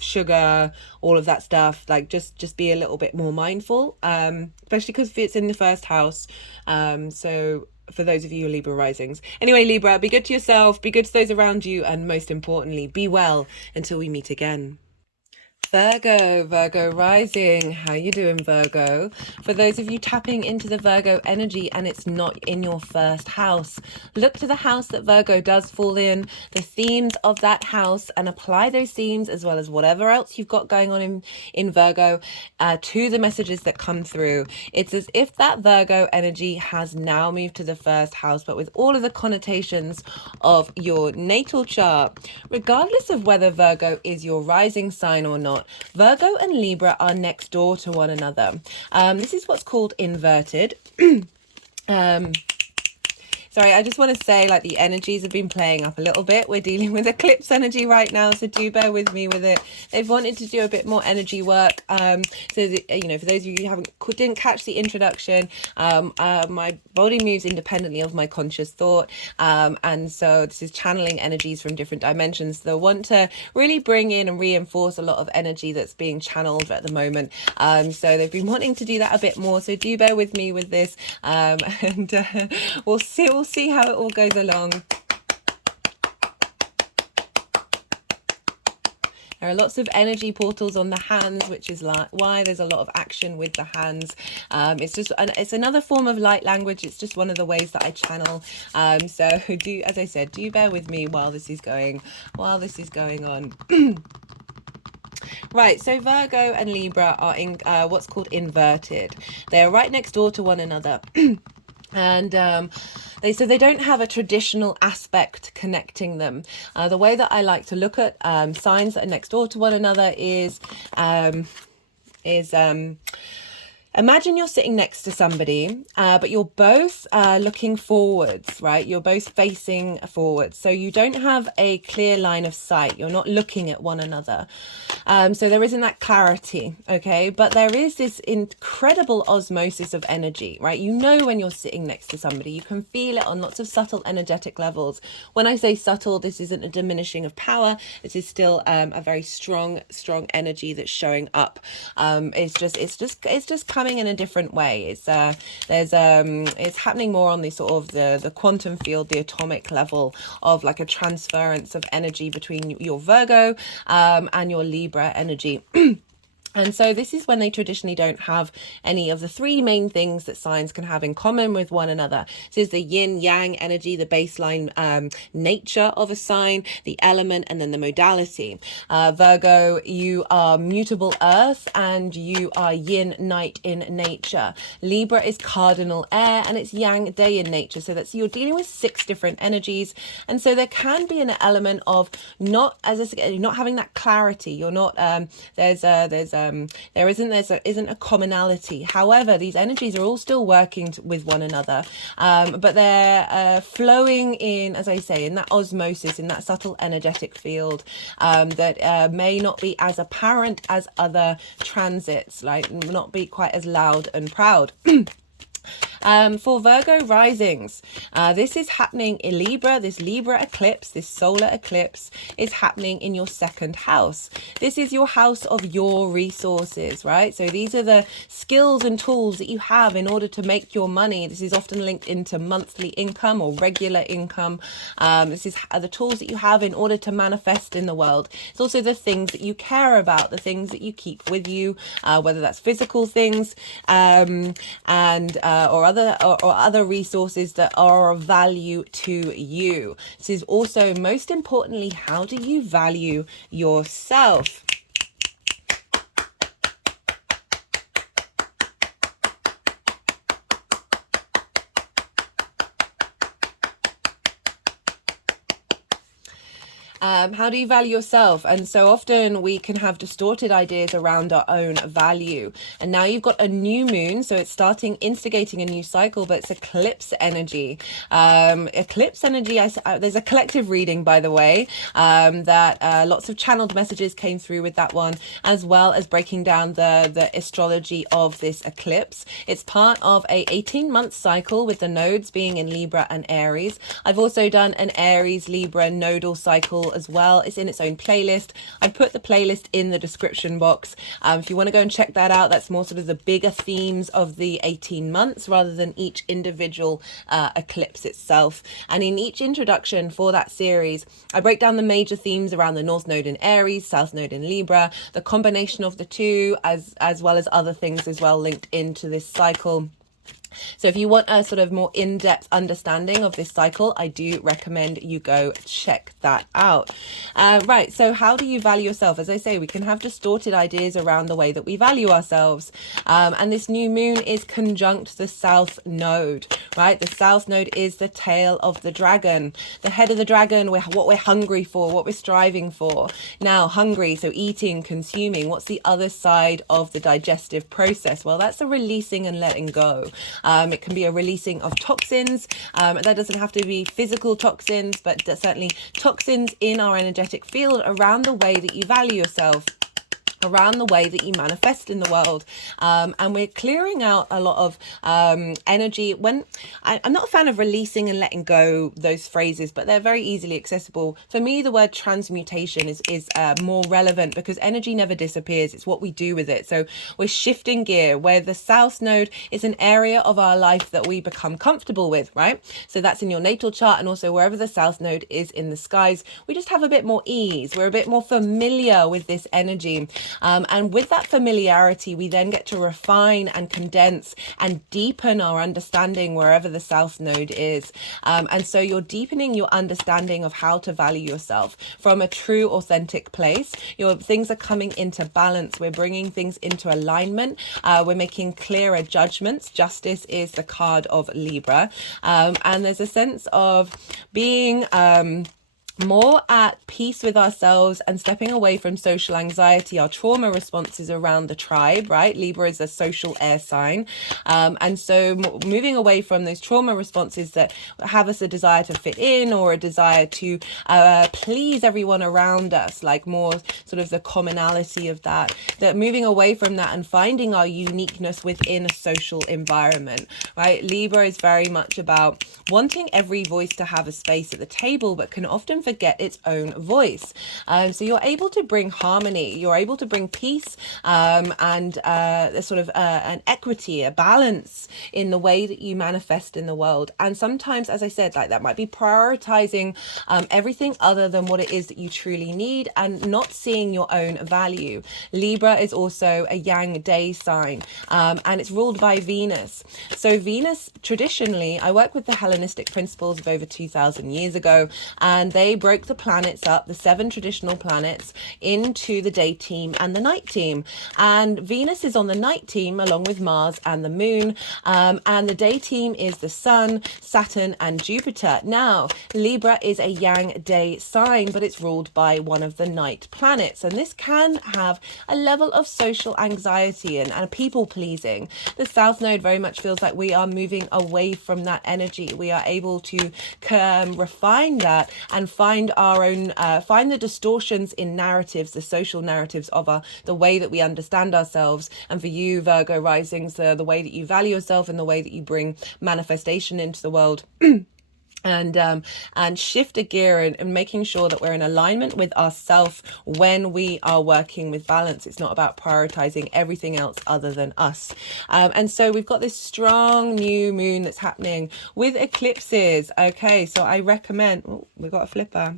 Sugar, all of that stuff, like just be a little bit more mindful, especially because it's in the first house. So for those of you who are Libra risings. Anyway, Libra, be good to yourself, be good to those around you, and most importantly, be well until we meet again. Virgo rising. How you doing, Virgo? For those of you tapping into the Virgo energy and it's not in your first house, look to the house that Virgo does fall in, the themes of that house, and apply those themes as well as whatever else you've got going on in Virgo to the messages that come through. It's as if that Virgo energy has now moved to the first house, but with all of the connotations of your natal chart, regardless of whether Virgo is your rising sign or not. Virgo and Libra are next door to one another. This is what's called inverted. Sorry, I just want to say, like, the energies have been playing up a little bit. We're dealing with eclipse energy right now, so do bear with me with it. They've wanted to do a bit more energy work. So that, you know, for those of you who didn't catch the introduction, my body moves independently of my conscious thought, and so this is channeling energies from different dimensions. They want to really bring in and reinforce a lot of energy that's being channeled at the moment. So they've been wanting to do that a bit more. So do bear with me with this, and we'll see how it all goes along. There are lots of energy portals on the hands, which is like why there's a lot of action with the hands. It's another form of light language. It's just one of the ways that I channel. So as I said, do bear with me while this is going on. Right, so Virgo and Libra are in what's called inverted. They're right next door to one another. And they don't have a traditional aspect connecting them. The way that I like to look at signs that are next door to one another is imagine you're sitting next to somebody, but you're both looking forwards, right? You're both facing forwards. So you don't have a clear line of sight. You're not looking at one another. So there isn't that clarity, okay? But there is this incredible osmosis of energy, right? You know when you're sitting next to somebody, you can feel it on lots of subtle energetic levels. When I say subtle, this isn't a diminishing of power. This is still a very strong energy that's showing up. It's just coming in a different way. It's happening more on the sort of the quantum field, the atomic level of like a transference of energy between your Virgo and your Libra energy. And so this is when they traditionally don't have any of the 3 main things that signs can have in common with one another. This is the yin yang energy, the baseline nature of a sign, the element, and then the modality. Virgo, you are mutable earth and you are yin night in nature. Libra is cardinal air and it's yang day in nature. So you're dealing with 6 different energies. And so there can be an element of not having that clarity. You're not, there's there isn't a commonality. However, these energies are all still working with one another, but they're flowing in, as I say, in that osmosis, in that subtle energetic field that may not be as apparent as other transits, like not be quite as loud and proud. For Virgo risings, this is happening in Libra. This Libra eclipse, this solar eclipse, is happening in your second house. This is your house of your resources, right? So these are the skills and tools that you have in order to make your money. This is often linked into monthly income or regular income. This is the tools that you have in order to manifest in the world. It's also the things that you care about, the things that you keep with you, whether that's physical things or other resources that are of value to you. This is also, most importantly, how do you value yourself? How do you value yourself? And so often we can have distorted ideas around our own value. And now you've got a new moon, so it's instigating a new cycle, but it's eclipse energy. Eclipse energy, there's a collective reading, by the way, that lots of channeled messages came through with that one, as well as breaking down the astrology of this eclipse. It's part of a 18-month cycle with the nodes being in Libra and Aries. I've also done an Aries Libra nodal cycle as well. It's in its own playlist. I put the playlist in the description box. If you want to go and check that out, that's more sort of the bigger themes of the 18 months rather than each individual eclipse itself. And in each introduction for that series, I break down the major themes around the North Node in Aries, South Node in Libra, the combination of the two, as well as other things as well linked into this cycle. So if you want a sort of more in-depth understanding of this cycle, I do recommend you go check that out. Right, so how do you value yourself? As I say, we can have distorted ideas around the way that we value ourselves. And this new moon is conjunct the South Node, right? The South Node is the tail of the dragon, the head of the dragon, what we're hungry for, what we're striving for. Now, hungry, so eating, consuming. What's the other side of the digestive process? Well, that's the releasing and letting go. It can be a releasing of toxins. That doesn't have to be physical toxins, but certainly toxins in our energetic field around the way that you value yourself, around the way that you manifest in the world. And we're clearing out a lot of energy. I'm not a fan of releasing and letting go, those phrases, but they're very easily accessible. For me, the word transmutation is more relevant because energy never disappears. It's what we do with it. So we're shifting gear, where the South Node is an area of our life that we become comfortable with, right? So that's in your natal chart, and also wherever the South Node is in the skies, we just have a bit more ease. We're a bit more familiar with this energy. And with that familiarity, we then get to refine and condense and deepen our understanding wherever the South Node is. And so you're deepening your understanding of how to value yourself from a true, authentic place. Your things are coming into balance. We're bringing things into alignment. We're making clearer judgments. Justice is the card of Libra. And there's a sense of being more at peace with ourselves and stepping away from social anxiety, our trauma responses around the tribe, right? Libra is a social air sign. And so moving away from those trauma responses that have us a desire to fit in or a desire to please everyone around us, like more sort of the commonality of that moving away from that and finding our uniqueness within a social environment, right? Libra is very much about wanting every voice to have a space at the table, but can often forget its own voice. So you're able to bring harmony, you're able to bring peace and a sort of an equity, a balance in the way that you manifest in the world. And sometimes, as I said, like that might be prioritizing everything other than what it is that you truly need and not seeing your own value. Libra is also a yang day sign, and it's ruled by Venus. So Venus, traditionally, I work with the Hellenistic principles of over 2,000 years ago, and they they broke the planets up, the 7 traditional planets, into the day team and the night team. And Venus is on the night team along with Mars and the moon. And the day team is the Sun, Saturn, and Jupiter. Now, Libra is a yang day sign, but it's ruled by one of the night planets. And this can have a level of social anxiety and people pleasing. The South Node very much feels like we are moving away from that energy. We are able to refine that and find our own, find the distortions in narratives, the social narratives of the way that we understand ourselves. And for you, Virgo risings, the way that you value yourself and the way that you bring manifestation into the world. And shift a gear and making sure that we're in alignment with ourselves when we are working with balance. It's not about prioritizing everything else other than us. And so we've got this strong new moon that's happening with eclipses. Okay, so I recommend, oh, we've got a flipper.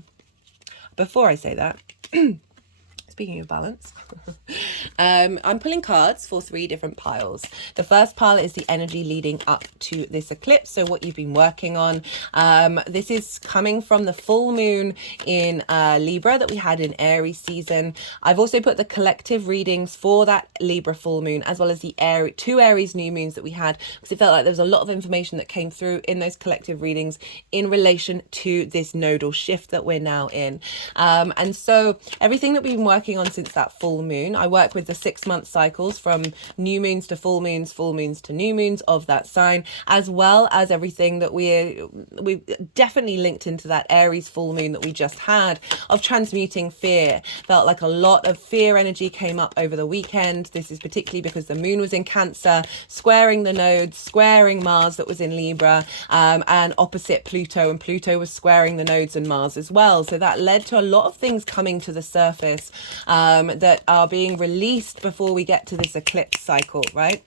Before I say that, speaking of balance, I'm pulling cards for 3 different piles. The first pile is the energy leading up to this eclipse, so what you've been working on. This is coming from the full moon in Libra that we had in Aries season. I've also put the collective readings for that Libra full moon, as well as the 2 Aries new moons that we had, because it felt like there was a lot of information that came through in those collective readings in relation to this nodal shift that we're now in. And so everything that we've been working on since that full moon, I work with the 6-month cycles from new moons to full moons to new moons of that sign, as well as everything that we definitely linked into that Aries full moon that we just had of transmuting fear. Felt like a lot of fear energy came up over the weekend. This is particularly because the moon was in Cancer, squaring the nodes, squaring Mars that was in Libra, and opposite Pluto, and Pluto was squaring the nodes and Mars as well. So that led to a lot of things coming to the surface that are being released before we get to this eclipse cycle, right?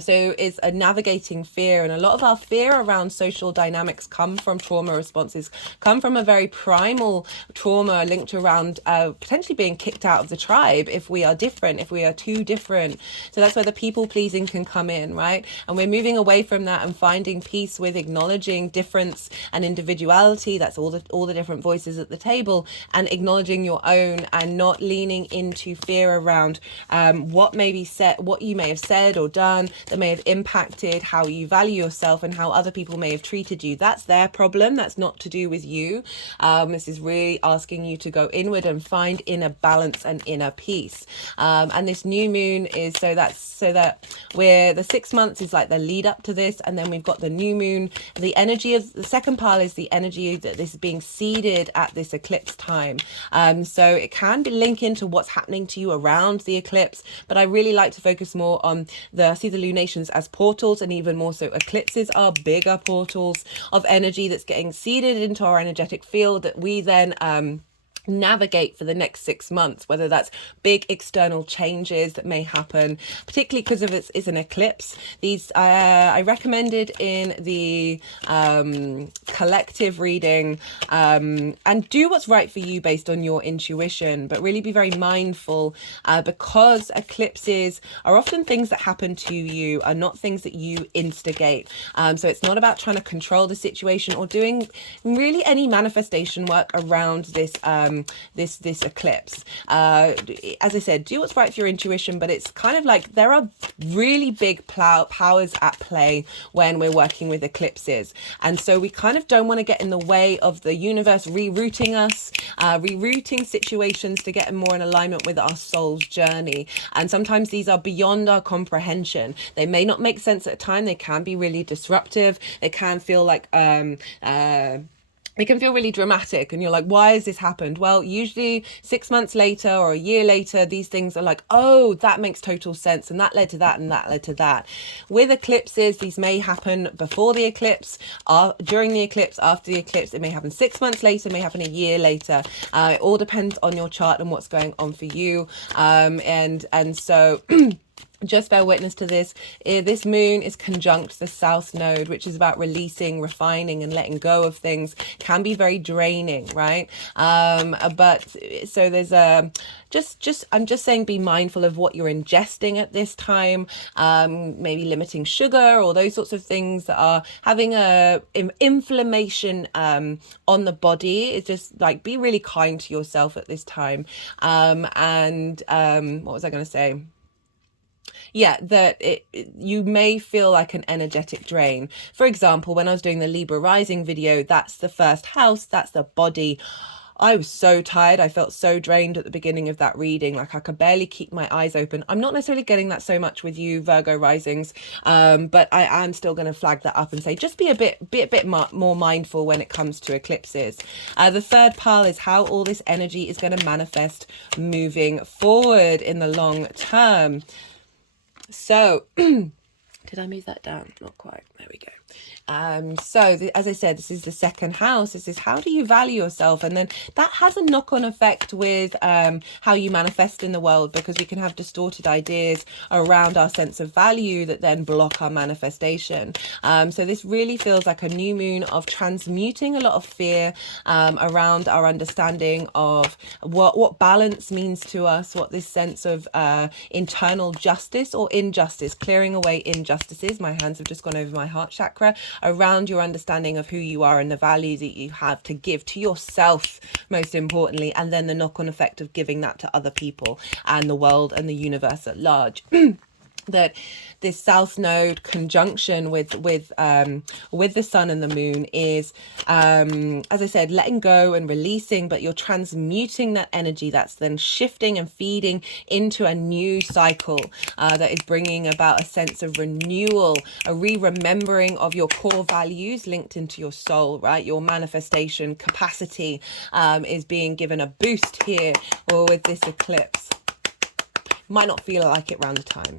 So it's a navigating fear, and a lot of our fear around social dynamics come from trauma responses, come from a very primal trauma linked around potentially being kicked out of the tribe if we are different, if we are too different. So that's where the people pleasing can come in, right? And we're moving away from that and finding peace with acknowledging difference and individuality. That's all the different voices at the table, and acknowledging your own, and not leaning into fear around what you may have said or done that may have impacted how you value yourself and how other people may have treated you. That's their problem. That's not to do with you. This is really asking you to go inward and find inner balance and inner peace. And this new moon is so that we're, the 6 months is like the lead up to this, and then we've got the new moon. The energy of the second pile is the energy that this is being seeded at this eclipse time. So it can be link into what's happening to you around the eclipse, but I really like to focus more on see the lunations as portals, and even more so eclipses are bigger portals of energy that's getting seeded into our energetic field that we then navigate for the next 6 months, whether that's big external changes that may happen, particularly because of it's an eclipse. These I recommended in the collective reading, and do what's right for you based on your intuition, but really be very mindful because eclipses are often things that happen to you, are not things that you instigate. So it's not about trying to control the situation or doing really any manifestation work around this this eclipse. As I said, do what's right for your intuition, but it's kind of like there are really big powers at play when we're working with eclipses, and so we kind of don't want to get in the way of the universe rerouting us, rerouting situations to get more in alignment with our soul's journey. And sometimes these are beyond our comprehension. They may not make sense at a time. They can be really disruptive. They can feel like it can feel really dramatic, and you're like, why has this happened? Well, usually 6 months later or a year later, these things are like, oh, that makes total sense, and that led to that, and that led to that. With eclipses, these may happen before the eclipse, during the eclipse, after the eclipse. It may happen 6 months later, it may happen a year later. It all depends on your chart and what's going on for you. And so just bear witness to this. This moon is conjunct the south node, which is about releasing, refining, and letting go of things. Can be very draining, right? But so there's a I'm just saying, be mindful of what you're ingesting at this time. Maybe limiting sugar or those sorts of things that are having a inflammation on the body. It's just like, be really kind to yourself at this time. What was I going to say? Yeah, that you may feel like an energetic drain. For example, when I was doing the Libra rising video, that's the first house, that's the body. I was so tired. I felt so drained at the beginning of that reading. Like, I could barely keep my eyes open. I'm not necessarily getting that so much with you Virgo risings, but I am still going to flag that up and say, just be a bit more mindful when it comes to eclipses. The third pile is how all this energy is going to manifest moving forward in the long term. So, did I move that down? Not quite. There we go. As I said, this is the second house. This is how do you value yourself? And then that has a knock-on effect with how you manifest in the world, because we can have distorted ideas around our sense of value that then block our manifestation. So this really feels like a new moon of transmuting a lot of fear around our understanding of what balance means to us, what this sense of internal justice or injustice, clearing away injustices. My hands have just gone over my heart chakra, around your understanding of who you are and the values that you have to give to yourself, most importantly, and then the knock-on effect of giving that to other people and the world and the universe at large. That this south node conjunction with the sun and the moon is, as I said, letting go and releasing, but you're transmuting that energy that's then shifting and feeding into a new cycle that is bringing about a sense of renewal, a remembering of your core values linked into your soul, right? Your manifestation capacity is being given a boost here, or with this eclipse. Might not feel like it around the time.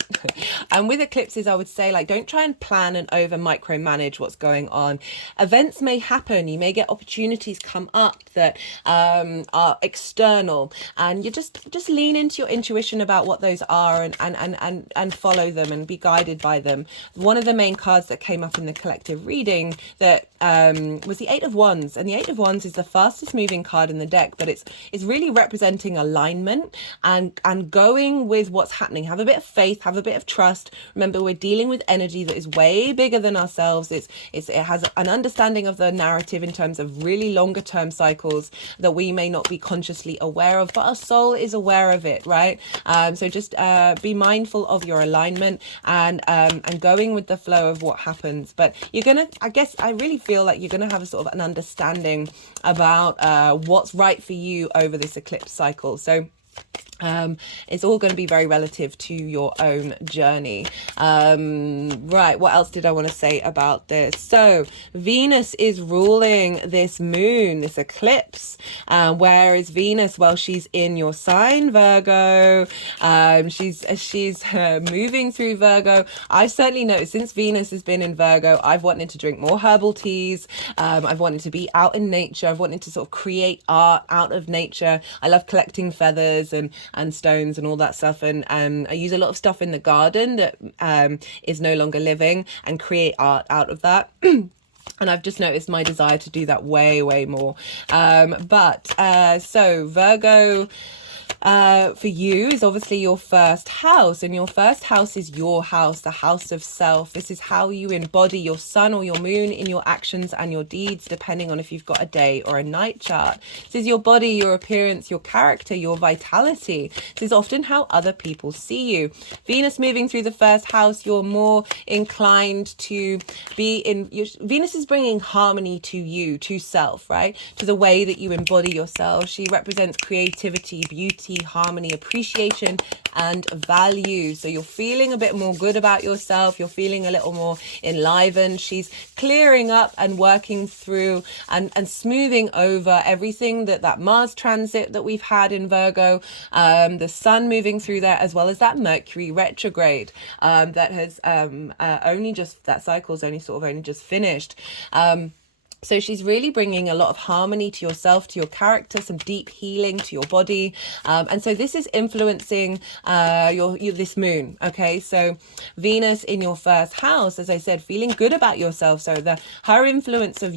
And with eclipses, I would say, like, don't try and plan and over micromanage what's going on. Events may happen. You may get opportunities come up that are external, and you just lean into your intuition about what those are and follow them and be guided by them. One of the main cards that came up in the collective reading that was the Eight of Wands, and the Eight of Wands is the fastest moving card in the deck, but it's really representing alignment and going with what's happening. Have a bit of faith, have a bit of trust. Remember, we're dealing with energy that is way bigger than ourselves. It has an understanding of the narrative in terms of really longer term cycles that we may not be consciously aware of, but our soul is aware of it, right? So just be mindful of your alignment and going with the flow of what happens. But you're gonna, I guess, I really feel like you're gonna have a sort of an understanding about what's right for you over this eclipse cycle. So it's all going to be very relative to your own journey. Right, what else did I want to say about this? So Venus is ruling this moon, this eclipse. Where is Venus? Well, she's in your sign, Virgo. She's moving through Virgo. I've certainly noticed since Venus has been in Virgo, I've wanted to drink more herbal teas. I've wanted to be out in nature. I've wanted to sort of create art out of nature. I love collecting feathers and stones and all that stuff, and I use a lot of stuff in the garden that is no longer living, and create art out of that. And I've just noticed my desire to do that way more. So Virgo for you is obviously your first house, and your first house is your house, the house of self. This is how you embody your sun or your moon in your actions and your deeds, depending on if you've got a day or a night chart. This is your body, your appearance, your character, your vitality. This is often how other people see you. Venus moving through the first house, you're more inclined to be in Venus is bringing harmony to you, to self, right? To the way that you embody yourself. She represents creativity, beauty, harmony, appreciation, and value. So you're feeling a bit more good about yourself. You're feeling a little more enlivened. She's clearing up and working through and smoothing over everything that Mars transit that we've had in Virgo, the sun moving through there, as well as that Mercury retrograde that has that cycle's only just finished. So she's really bringing a lot of harmony to yourself, to your character, some deep healing to your body. And so this is influencing your this moon. Okay, so Venus in your first house, as I said, feeling good about yourself. So her influence of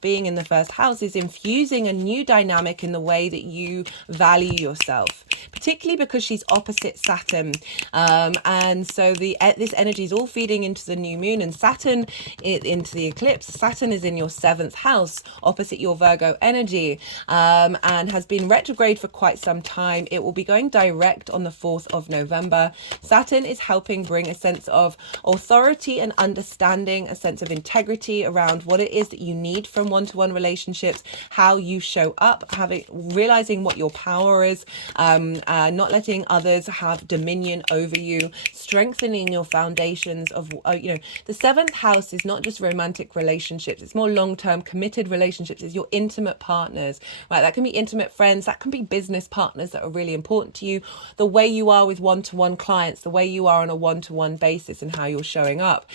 being in the first house is infusing a new dynamic in the way that you value yourself, particularly because she's opposite Saturn. And so this energy is all feeding into the new moon, and Saturn into the eclipse. Saturn is in your seventh house opposite your Virgo energy, and has been retrograde for quite some time. It will be going direct on the 4th of November. Saturn is helping bring a sense of authority and understanding, a sense of integrity around what it is that you need from one-to-one relationships, how you show up, realizing what your power is, not letting others have dominion over you, strengthening your foundations of the seventh house is not just romantic relationships, it's more long-term committed relationships. It's your intimate partners, right? That can be intimate friends, that can be business partners that are really important to you, the way you are with one-to-one clients, the way you are on a one-to-one basis, and how you're showing up.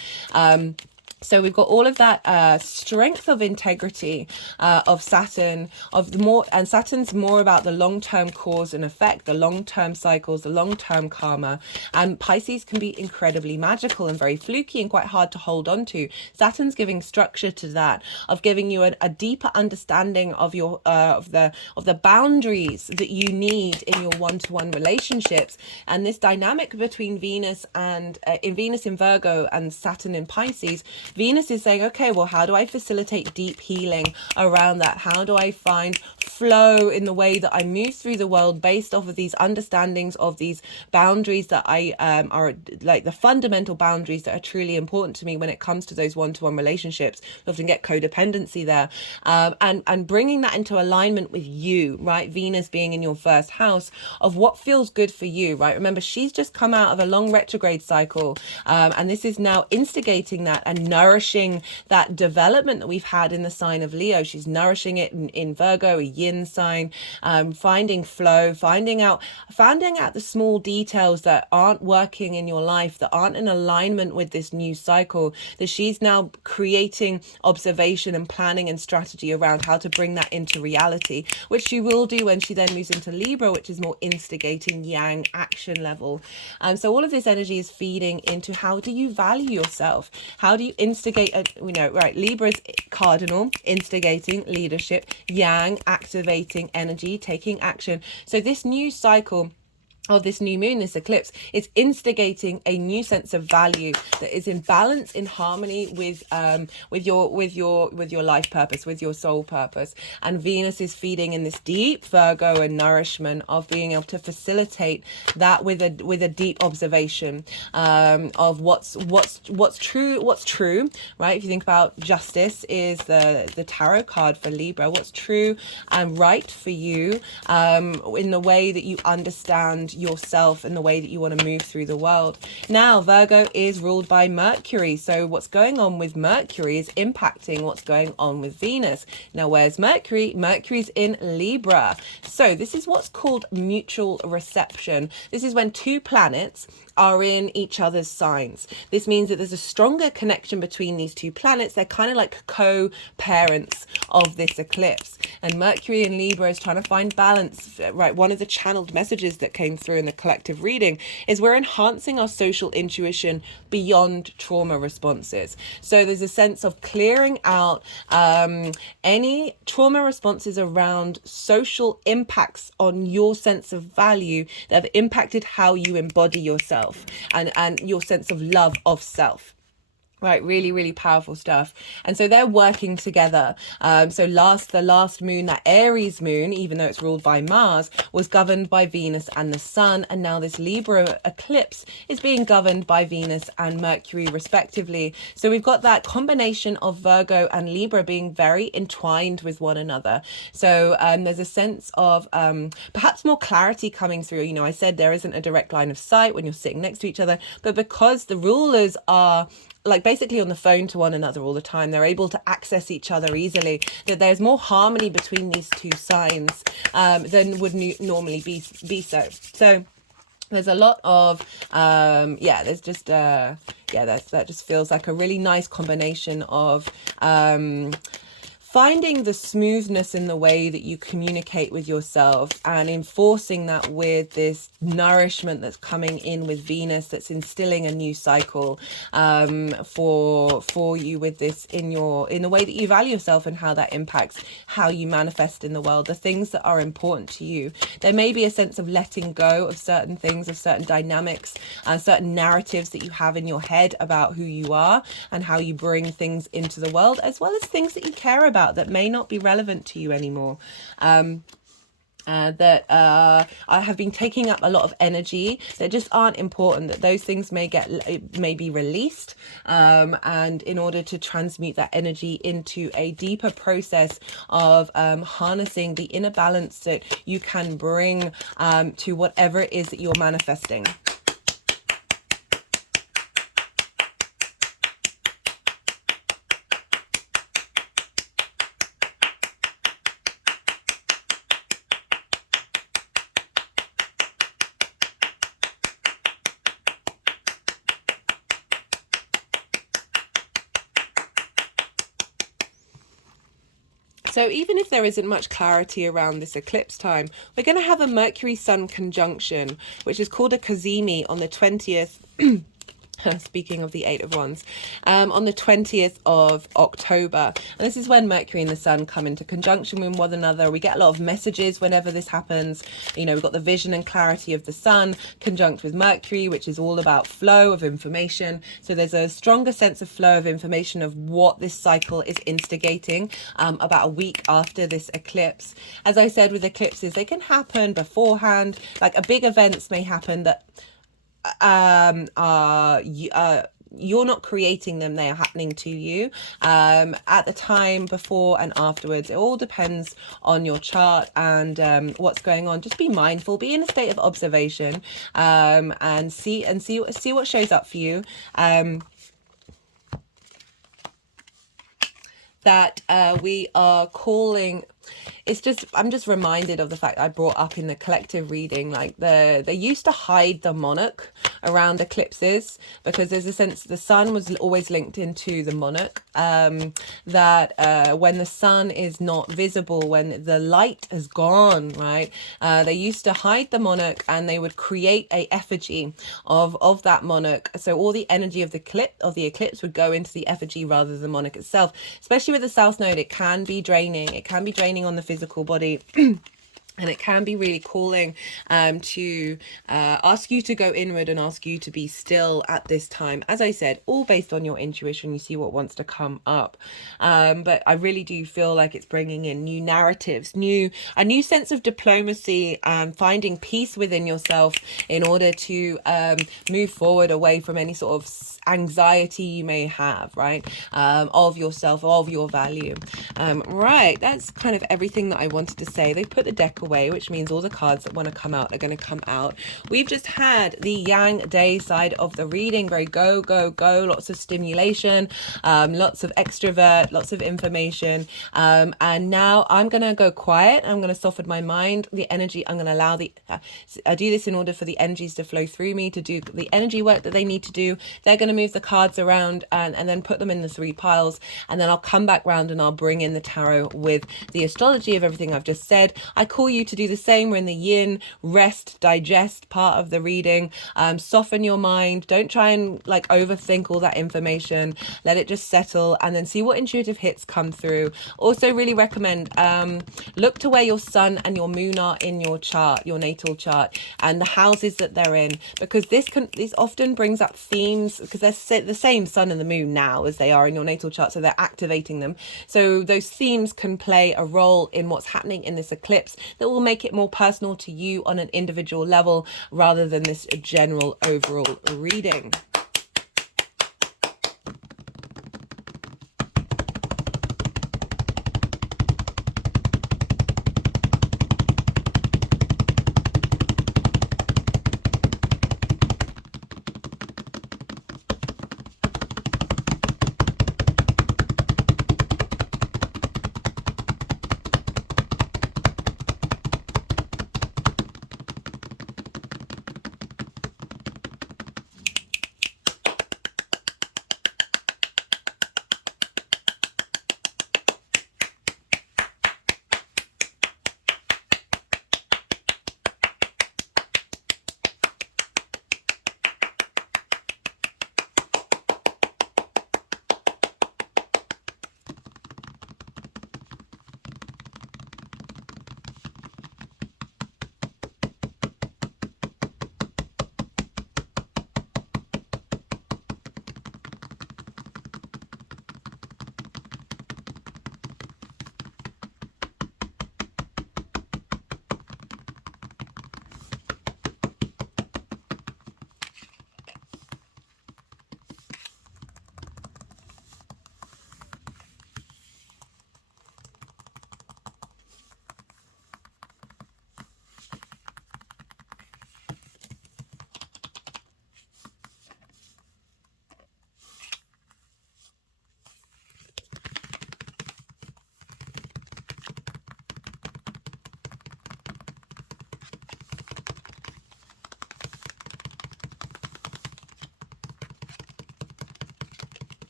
So we've got all of that strength of integrity of Saturn, and Saturn's more about the long-term cause and effect, the long-term cycles, the long-term karma. And Pisces can be incredibly magical and very fluky and quite hard to hold on to. Saturn's giving structure to that, of giving you a deeper understanding of your of the boundaries that you need in your one-to-one relationships. And this dynamic between Venus in Virgo and Saturn in Pisces. Venus is saying, okay, well, how do I facilitate deep healing around that? How do I find flow in the way that I move through the world based off of these understandings of these boundaries that I are like the fundamental boundaries that are truly important to me when it comes to those one-to-one relationships. We often get codependency there, and bringing that into alignment with you, right? Venus being in your first house of what feels good for you, right? Remember, she's just come out of a long retrograde cycle, and this is now instigating that and nourishing that development that we've had in the sign of Leo. She's nourishing it in Virgo, a yin sign, finding flow, finding out the small details that aren't working in your life, that aren't in alignment with this new cycle, that she's now creating observation and planning and strategy around how to bring that into reality, which she will do when she then moves into Libra, which is more instigating yang action level. So all of this energy is feeding into how do you value yourself? How do you instigate, right? Libra's cardinal, instigating, leadership, yang, activating energy, taking action. So this new cycle of this new moon, this eclipse, is instigating a new sense of value that is in balance, in harmony with your life purpose, with your soul purpose. And Venus is feeding in this deep Virgo and nourishment of being able to facilitate that with a deep observation of what's true, right? If you think about justice is the tarot card for Libra, what's true and right for you in the way that you understand yourself and the way that you want to move through the world. Now, Virgo is ruled by Mercury. So what's going on with Mercury is impacting what's going on with Venus. Now, where's Mercury? Mercury's in Libra. So this is what's called mutual reception. This is when two planets are in each other's signs. This means that there's a stronger connection between these two planets. They're kind of like co-parents of this eclipse. And Mercury in Libra is trying to find balance, right? One of the channeled messages that came through in the collective reading is we're enhancing our social intuition beyond trauma responses. So there's a sense of clearing out any trauma responses around social impacts on your sense of value that have impacted how you embody yourself and your sense of love of self. Right, really, really powerful stuff. And so they're working together. So the last moon, that Aries moon, even though it's ruled by Mars, was governed by Venus and the Sun. And now this Libra eclipse is being governed by Venus and Mercury, respectively. So we've got that combination of Virgo and Libra being very entwined with one another. So there's a sense of perhaps more clarity coming through. I said there isn't a direct line of sight when you're sitting next to each other, but because the rulers are like basically on the phone to one another all the time, they're able to access each other easily, that there's more harmony between these two signs than would normally be so. So there's a lot of there's just that just feels like a really nice combination of finding the smoothness in the way that you communicate with yourself and enforcing that with this nourishment that's coming in with Venus, that's instilling a new cycle for you with this in the way that you value yourself and how that impacts how you manifest in the world, the things that are important to you. There may be a sense of letting go of certain things, of certain dynamics, certain narratives that you have in your head about who you are and how you bring things into the world, as well as things that you care about that may not be relevant to you anymore. That have been taking up a lot of energy that just aren't important, that those things may be released, and in order to transmute that energy into a deeper process of harnessing the inner balance that you can bring to whatever it is that you're manifesting. So even if there isn't much clarity around this eclipse time, we're going to have a Mercury Sun conjunction, which is called a cazimi on the 20th. Speaking of the Eight of Wands, on the 20th of October. And this is when Mercury and the Sun come into conjunction with one another. We get a lot of messages whenever this happens. You know, we've got the vision and clarity of the Sun conjunct with Mercury, which is all about flow of information. So there's a stronger sense of flow of information of what this cycle is instigating about a week after this eclipse. As I said, with eclipses, they can happen beforehand. Like big events may happen that you're not creating them, they are happening to you at the time, before and afterwards. It all depends on your chart and what's going on. Just be mindful, be in a state of observation, and see what shows up for you. That we are calling. I'm just reminded of the fact I brought up in the collective reading, like they used to hide the monarch around eclipses because there's a sense the sun was always linked into the monarch, that when the sun is not visible, when the light has gone, right, they used to hide the monarch and they would create a effigy of that monarch. So all the energy of the eclipse would go into the effigy rather than the monarch itself. Especially with the South Node, it can be draining. It can be draining on the physical body. And it can be really calling to ask you to go inward and ask you to be still at this time. As I said, all based on your intuition, you see what wants to come up. But I really do feel like it's bringing in new narratives, a new sense of diplomacy, finding peace within yourself in order to move forward away from any sort of anxiety you may have, right, of yourself, of your value. Right, that's kind of everything that I wanted to say. They put the deck away, which means all the cards that want to come out are going to come out. We've just had the Yang Day side of the reading, very go, lots of stimulation, lots of extrovert, lots of information, and now I'm going to go quiet. I'm going to soften my mind, the energy. I'm going to allow I do this in order for the energies to flow through me to do the energy work that they need to do. They're going to move the cards around and then put them in the 3 piles, and then I'll come back round and I'll bring in the tarot with the astrology of everything I've just said. I call you to do the same. We're in the yin, rest, digest part of the reading. Soften your mind. Don't try and overthink all that information. Let it just settle and then see what intuitive hits come through. Also really recommend look to where your sun and your moon are in your chart, your natal chart, and the houses that they're in, because this often brings up themes, because they're the same sun and the moon now as they are in your natal chart, so they're activating them. So those themes can play a role in what's happening in this eclipse that will make it more personal to you on an individual level rather than this general overall reading.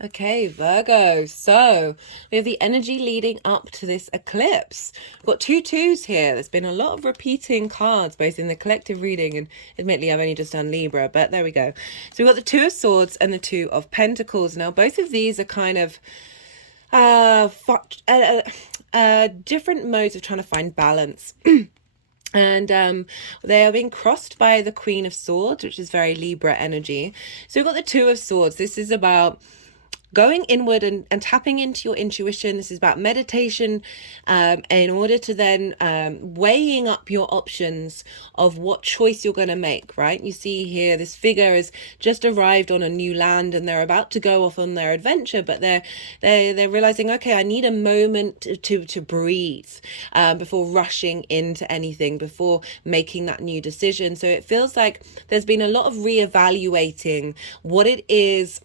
Okay, Virgo. So we have the energy leading up to this eclipse. We've got two twos here. There's been a lot of repeating cards, both in the collective reading and admittedly I've only just done Libra, but there we go. So we've got the Two of Swords and the Two of Pentacles. Now, both of these are kind of different modes of trying to find balance. And they are being crossed by the Queen of Swords, which is very Libra energy. So we've got the Two of Swords. This is about going inward and tapping into your intuition. This is about meditation in order to then weighing up your options of what choice you're going to make, right? You see here this figure has just arrived on a new land and they're about to go off on their adventure, but they're realizing, okay, I need a moment to breathe before rushing into anything, before making that new decision. So it feels like there's been a lot of reevaluating what it is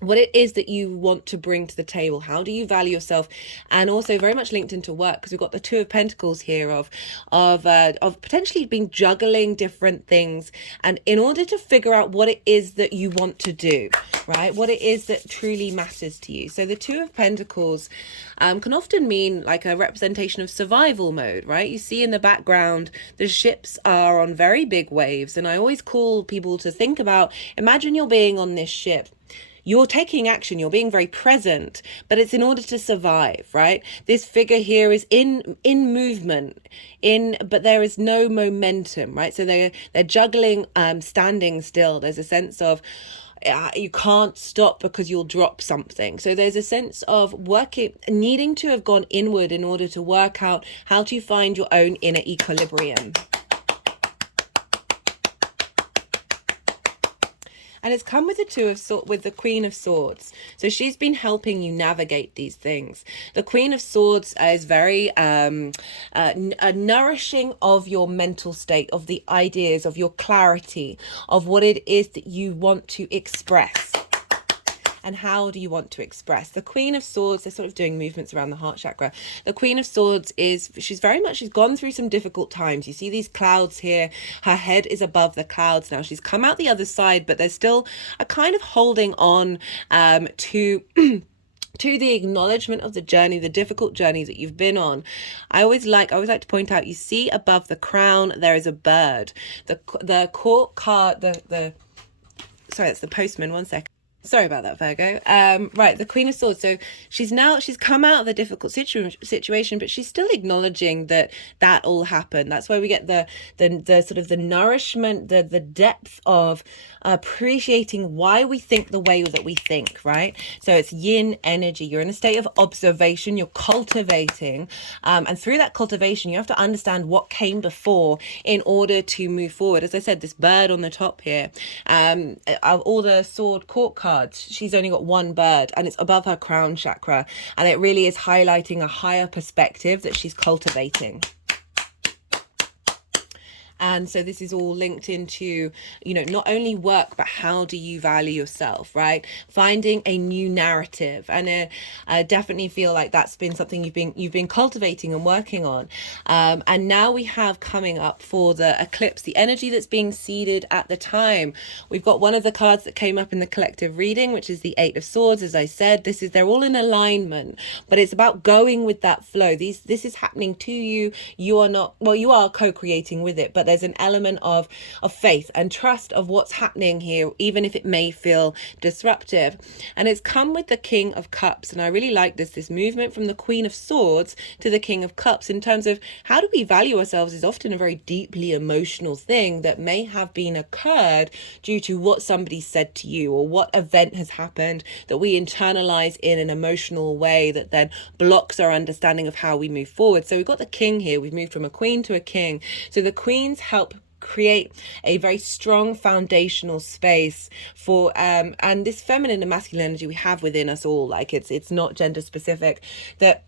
what it is that you want to bring to the table. How do you value yourself? And also very much linked into work, because we've got the Two of Pentacles here of potentially being juggling different things, and in order to figure out what it is that you want to do, right? What it is that truly matters to you. So the Two of Pentacles can often mean like a representation of survival mode, right? You see in the background, the ships are on very big waves. And I always call people to think about, imagine you're being on this ship. You're taking action, you're being very present, but it's in order to survive, right? This figure here is in movement, but there is no momentum, right? So they're juggling, standing still. There's a sense of you can't stop because you'll drop something. So there's a sense of needing to have gone inward in order to work out how to find your own inner equilibrium. And it's come with the Queen of Swords. So she's been helping you navigate these things. The Queen of Swords is very nourishing of your mental state, of the ideas, of your clarity, of what it is that you want to express. And how do you want to express? The Queen of Swords, they're sort of doing movements around the heart chakra. The Queen of Swords she's gone through some difficult times. You see these clouds here. Her head is above the clouds now. She's come out the other side, but there's still a kind of holding on to to the acknowledgement of the journey, the difficult journey that you've been on. I always like to point out, you see above the crown, there is a bird. The court card, sorry, that's the postman, one second. Sorry about that, Virgo. Right, the Queen of Swords. So she's come out of the difficult situation, but she's still acknowledging that all happened. That's why we get the sort of the nourishment, the depth of appreciating why we think the way that we think, right? So it's yin energy. You're in a state of observation. You're cultivating, and through that cultivation, you have to understand what came before in order to move forward. As I said, this bird on the top here, of all the sword court cards, she's only got one bird and it's above her crown chakra, and it really is highlighting a higher perspective that she's cultivating. And so this is all linked into, not only work, but how do you value yourself, right? Finding a new narrative. And I definitely feel like that's been something you've been cultivating and working on. And now we have coming up for the eclipse, the energy that's being seeded at the time. We've got one of the cards that came up in the collective reading, which is the Eight of Swords. As I said, they're all in alignment, but it's about going with that flow. This is happening to you. You are co-creating with it, but there's an element of faith and trust of what's happening here, even if it may feel disruptive. And it's come with the King of Cups. And I really like this movement from the Queen of Swords to the King of Cups in terms of how do we value ourselves is often a very deeply emotional thing that may have been occurred due to what somebody said to you or what event has happened that we internalize in an emotional way that then blocks our understanding of how we move forward. So we've got the King here. We've moved from a Queen to a King. So the Queens help create a very strong foundational space for and this feminine and masculine energy we have within us all. Like it's not gender specific, that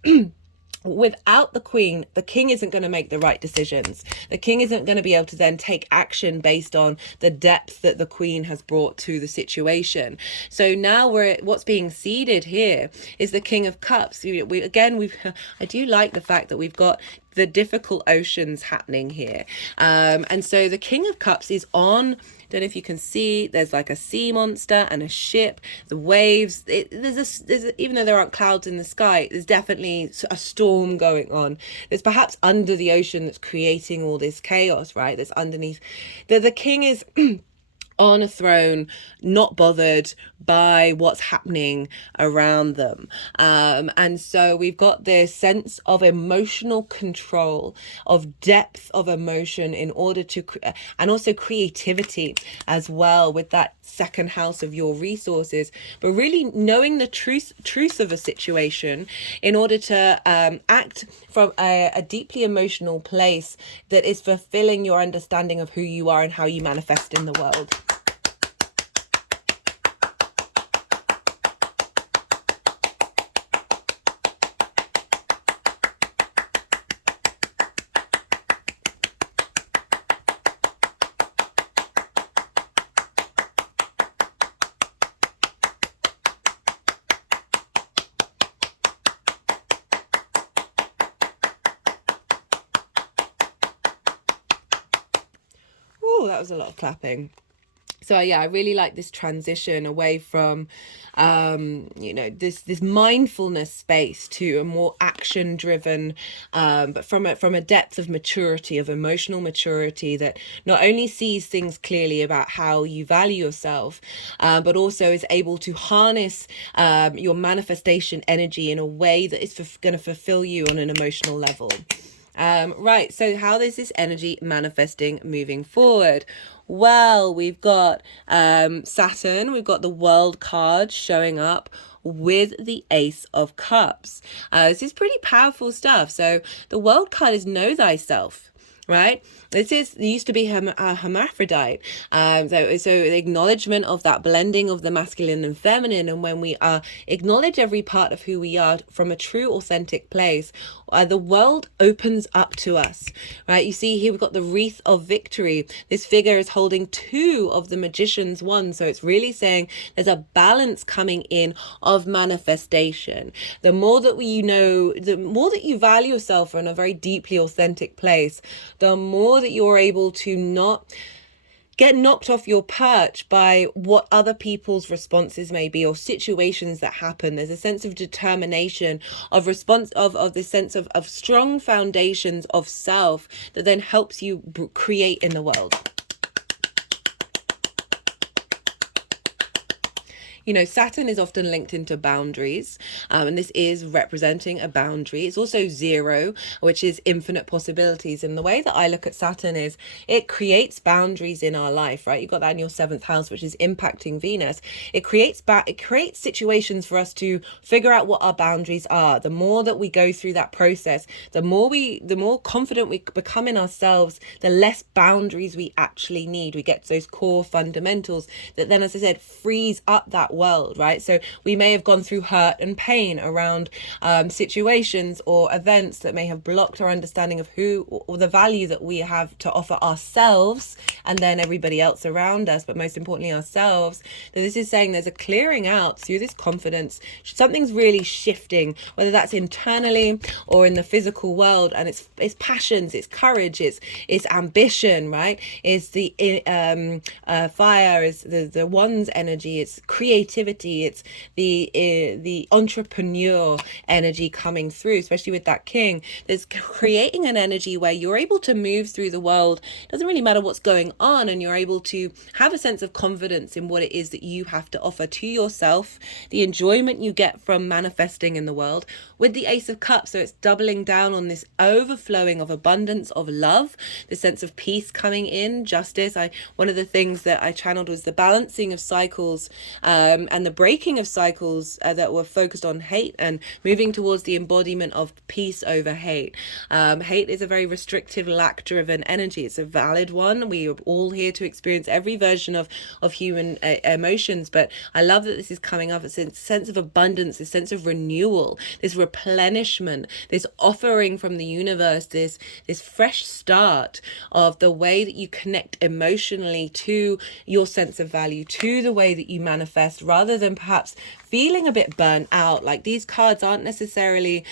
without the Queen, the King isn't going to make the right decisions. The King isn't going to be able to then take action based on the depth that the Queen has brought to the situation. So now what's being seeded here is the King of Cups. I do like the fact that we've got the difficult oceans happening here. And so the King of Cups is on, don't know if you can see, there's like a sea monster and a ship, the waves, even though there aren't clouds in the sky, there's definitely a storm going on. There's perhaps under the ocean that's creating all this chaos, right? That's underneath. The king is on a throne, not bothered by what's happening around them. And so we've got this sense of emotional control, of depth of emotion in order to, and also creativity as well with that second house of your resources, but really knowing the truth of a situation in order to act from a deeply emotional place that is fulfilling your understanding of who you are and how you manifest in the world. Oh, that was a lot of clapping. So yeah, I really like this transition away from, this mindfulness space to a more action driven, but from a depth of maturity, of emotional maturity that not only sees things clearly about how you value yourself, but also is able to harness your manifestation energy in a way that is going to fulfill you on an emotional level. Right, so how is this energy manifesting moving forward? Well, we've got Saturn, we've got the World card showing up with the Ace of Cups. This is pretty powerful stuff. So the World card is know thyself. Right, it used to be hermaphrodite, so the acknowledgement of that blending of the masculine and feminine, and when we acknowledge every part of who we are from a true authentic place, the world opens up to us. Right, you see here we've got the wreath of victory. This figure is holding two of the magician's wands, so it's really saying there's a balance coming in of manifestation. The more that the more that you value yourself in a very deeply authentic place, the more that you're able to not get knocked off your perch by what other people's responses may be or situations that happen. There's a sense of determination, of response, of this sense of strong foundations of self that then helps you create in the world. You know, Saturn is often linked into boundaries, and this is representing a boundary. It's also 0, which is infinite possibilities. And the way that I look at Saturn is it creates boundaries in our life, right? You've got that in your 7th house, which is impacting Venus. It creates situations for us to figure out what our boundaries are. The more that we go through that process, the more confident we become in ourselves, the less boundaries we actually need. We get to those core fundamentals that then, as I said, frees up that world, right? So we may have gone through hurt and pain around situations or events that may have blocked our understanding of who or the value that we have to offer ourselves and then everybody else around us, but most importantly ourselves. That this is saying there's a clearing out through this confidence. Something's really shifting, whether that's internally or in the physical world, and it's passions, it's courage, it's ambition, right? It's the fire, is the one's energy, it's creativity, it's the entrepreneur energy coming through, especially with that king. There's creating an energy where you're able to move through the world. It doesn't really matter what's going on, and you're able to have a sense of confidence in what it is that you have to offer to yourself, the enjoyment you get from manifesting in the world with the Ace of Cups. So it's doubling down on this overflowing of abundance, of love, the sense of peace coming in, justice. One of the things that I channeled was the balancing of cycles and the breaking of cycles that were focused on hate and moving towards the embodiment of peace over hate. Hate is a very restrictive, lack-driven energy. It's a valid one. We are all here to experience every version of human emotions, but I love that this is coming up. It's a sense of abundance, this sense of renewal, this replenishment, this offering from the universe, this fresh start of the way that you connect emotionally to your sense of value, to the way that you manifest, rather than perhaps feeling a bit burnt out. Like, these cards aren't necessarily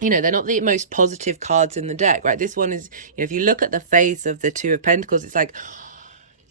they're not the most positive cards in the deck, right? This one is, if you look at the face of the Two of Pentacles, it's like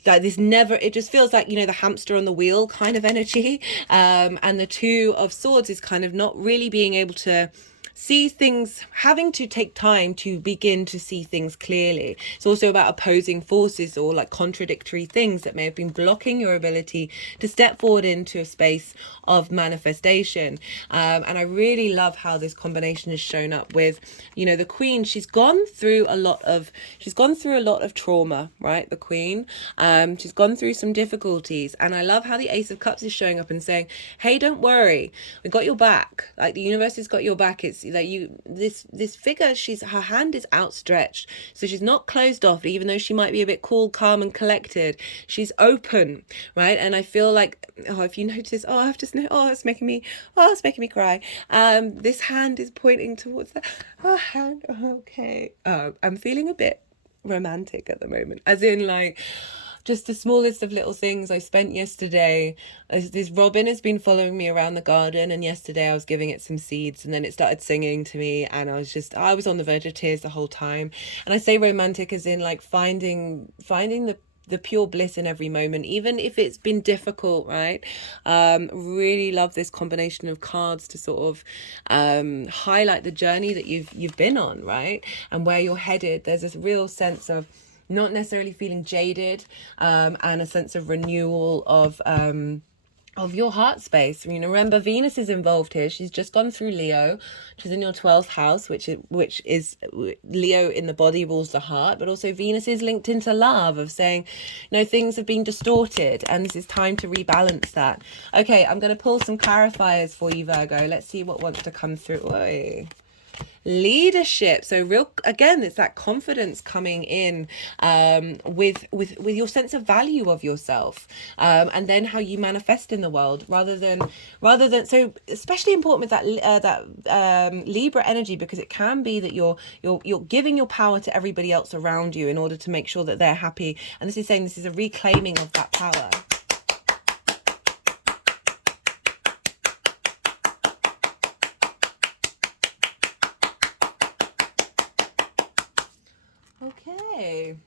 this never, it just feels like, the hamster on the wheel kind of energy. And the Two of Swords is kind of not really being able to see things, having to take time to begin to see things clearly. It's also about opposing forces or like contradictory things that may have been blocking your ability to step forward into a space of manifestation. And I really love how this combination is shown up with, the Queen. She's gone through a lot of trauma, right? The Queen. She's gone through some difficulties, and I love how the Ace of Cups is showing up and saying, hey, don't worry, we got your back. Like, the universe has got your back. It's that this figure, her hand is outstretched, so she's not closed off. Even though she might be a bit cool, calm and collected, she's open, right? And I feel like, if you notice, it's making me cry. This hand is pointing towards that hand. Okay, I'm feeling a bit romantic at the moment, as in like just the smallest of little things. I spent yesterday, this robin has been following me around the garden, and yesterday I was giving it some seeds, and then it started singing to me, and I was on the verge of tears the whole time. And I say romantic as in like finding the pure bliss in every moment, even if it's been difficult, right? Really love this combination of cards to sort of highlight the journey that you've been on, right? And where you're headed. There's this real sense of not necessarily feeling jaded, and a sense of renewal of your heart space. Remember, Venus is involved here. She's just gone through Leo. She's in your 12th house, which is Leo in the body rules the heart, but also Venus is linked into love, of saying, things have been distorted, and this is time to rebalance that. Okay, I'm going to pull some clarifiers for you, Virgo. Let's see what wants to come through. Oy. Leadership. So again, it's that confidence coming in, with your sense of value of yourself, and then how you manifest in the world, rather than so especially important with that Libra energy, because it can be that you're giving your power to everybody else around you in order to make sure that they're happy. And this is saying this is a reclaiming of that power. Okay.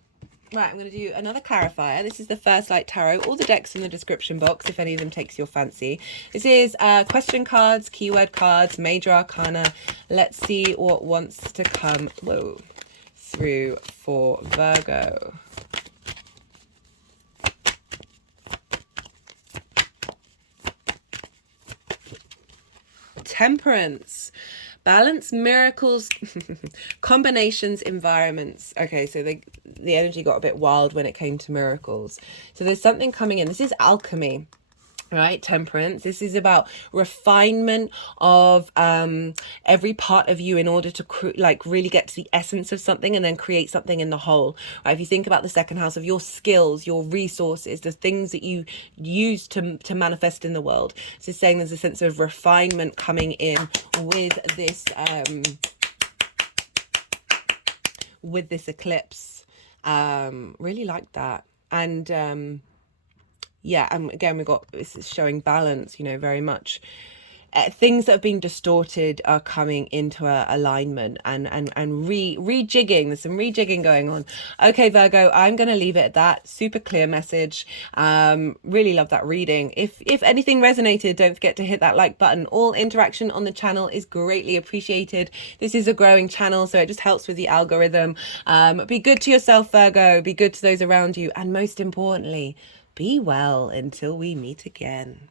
Right, I'm going to do another clarifier. This is the First Light Tarot. All the decks in the description box, if any of them takes your fancy. This is question cards, keyword cards, major arcana. Let's see what wants to come through for Virgo. Temperance. Balance, miracles, combinations, environments. Okay, so the energy got a bit wild when it came to miracles. So there's something coming in. This is alchemy, right? Temperance. This is about refinement of every part of you in order to really get to the essence of something and then create something in the whole, right? If you think about the second house of your skills, your resources, the things that you use to manifest in the world. So it's saying there's a sense of refinement coming in with this eclipse. Really like that. And yeah, and again, this is showing balance, very much. Things that have been distorted are coming into alignment and rejigging. There's some rejigging going on. Okay, Virgo, I'm going to leave it at that. Super clear message. Really love that reading. If anything resonated, don't forget to hit that like button. All interaction on the channel is greatly appreciated. This is a growing channel, so it just helps with the algorithm. Be good to yourself, Virgo. Be good to those around you. And most importantly, be well until we meet again.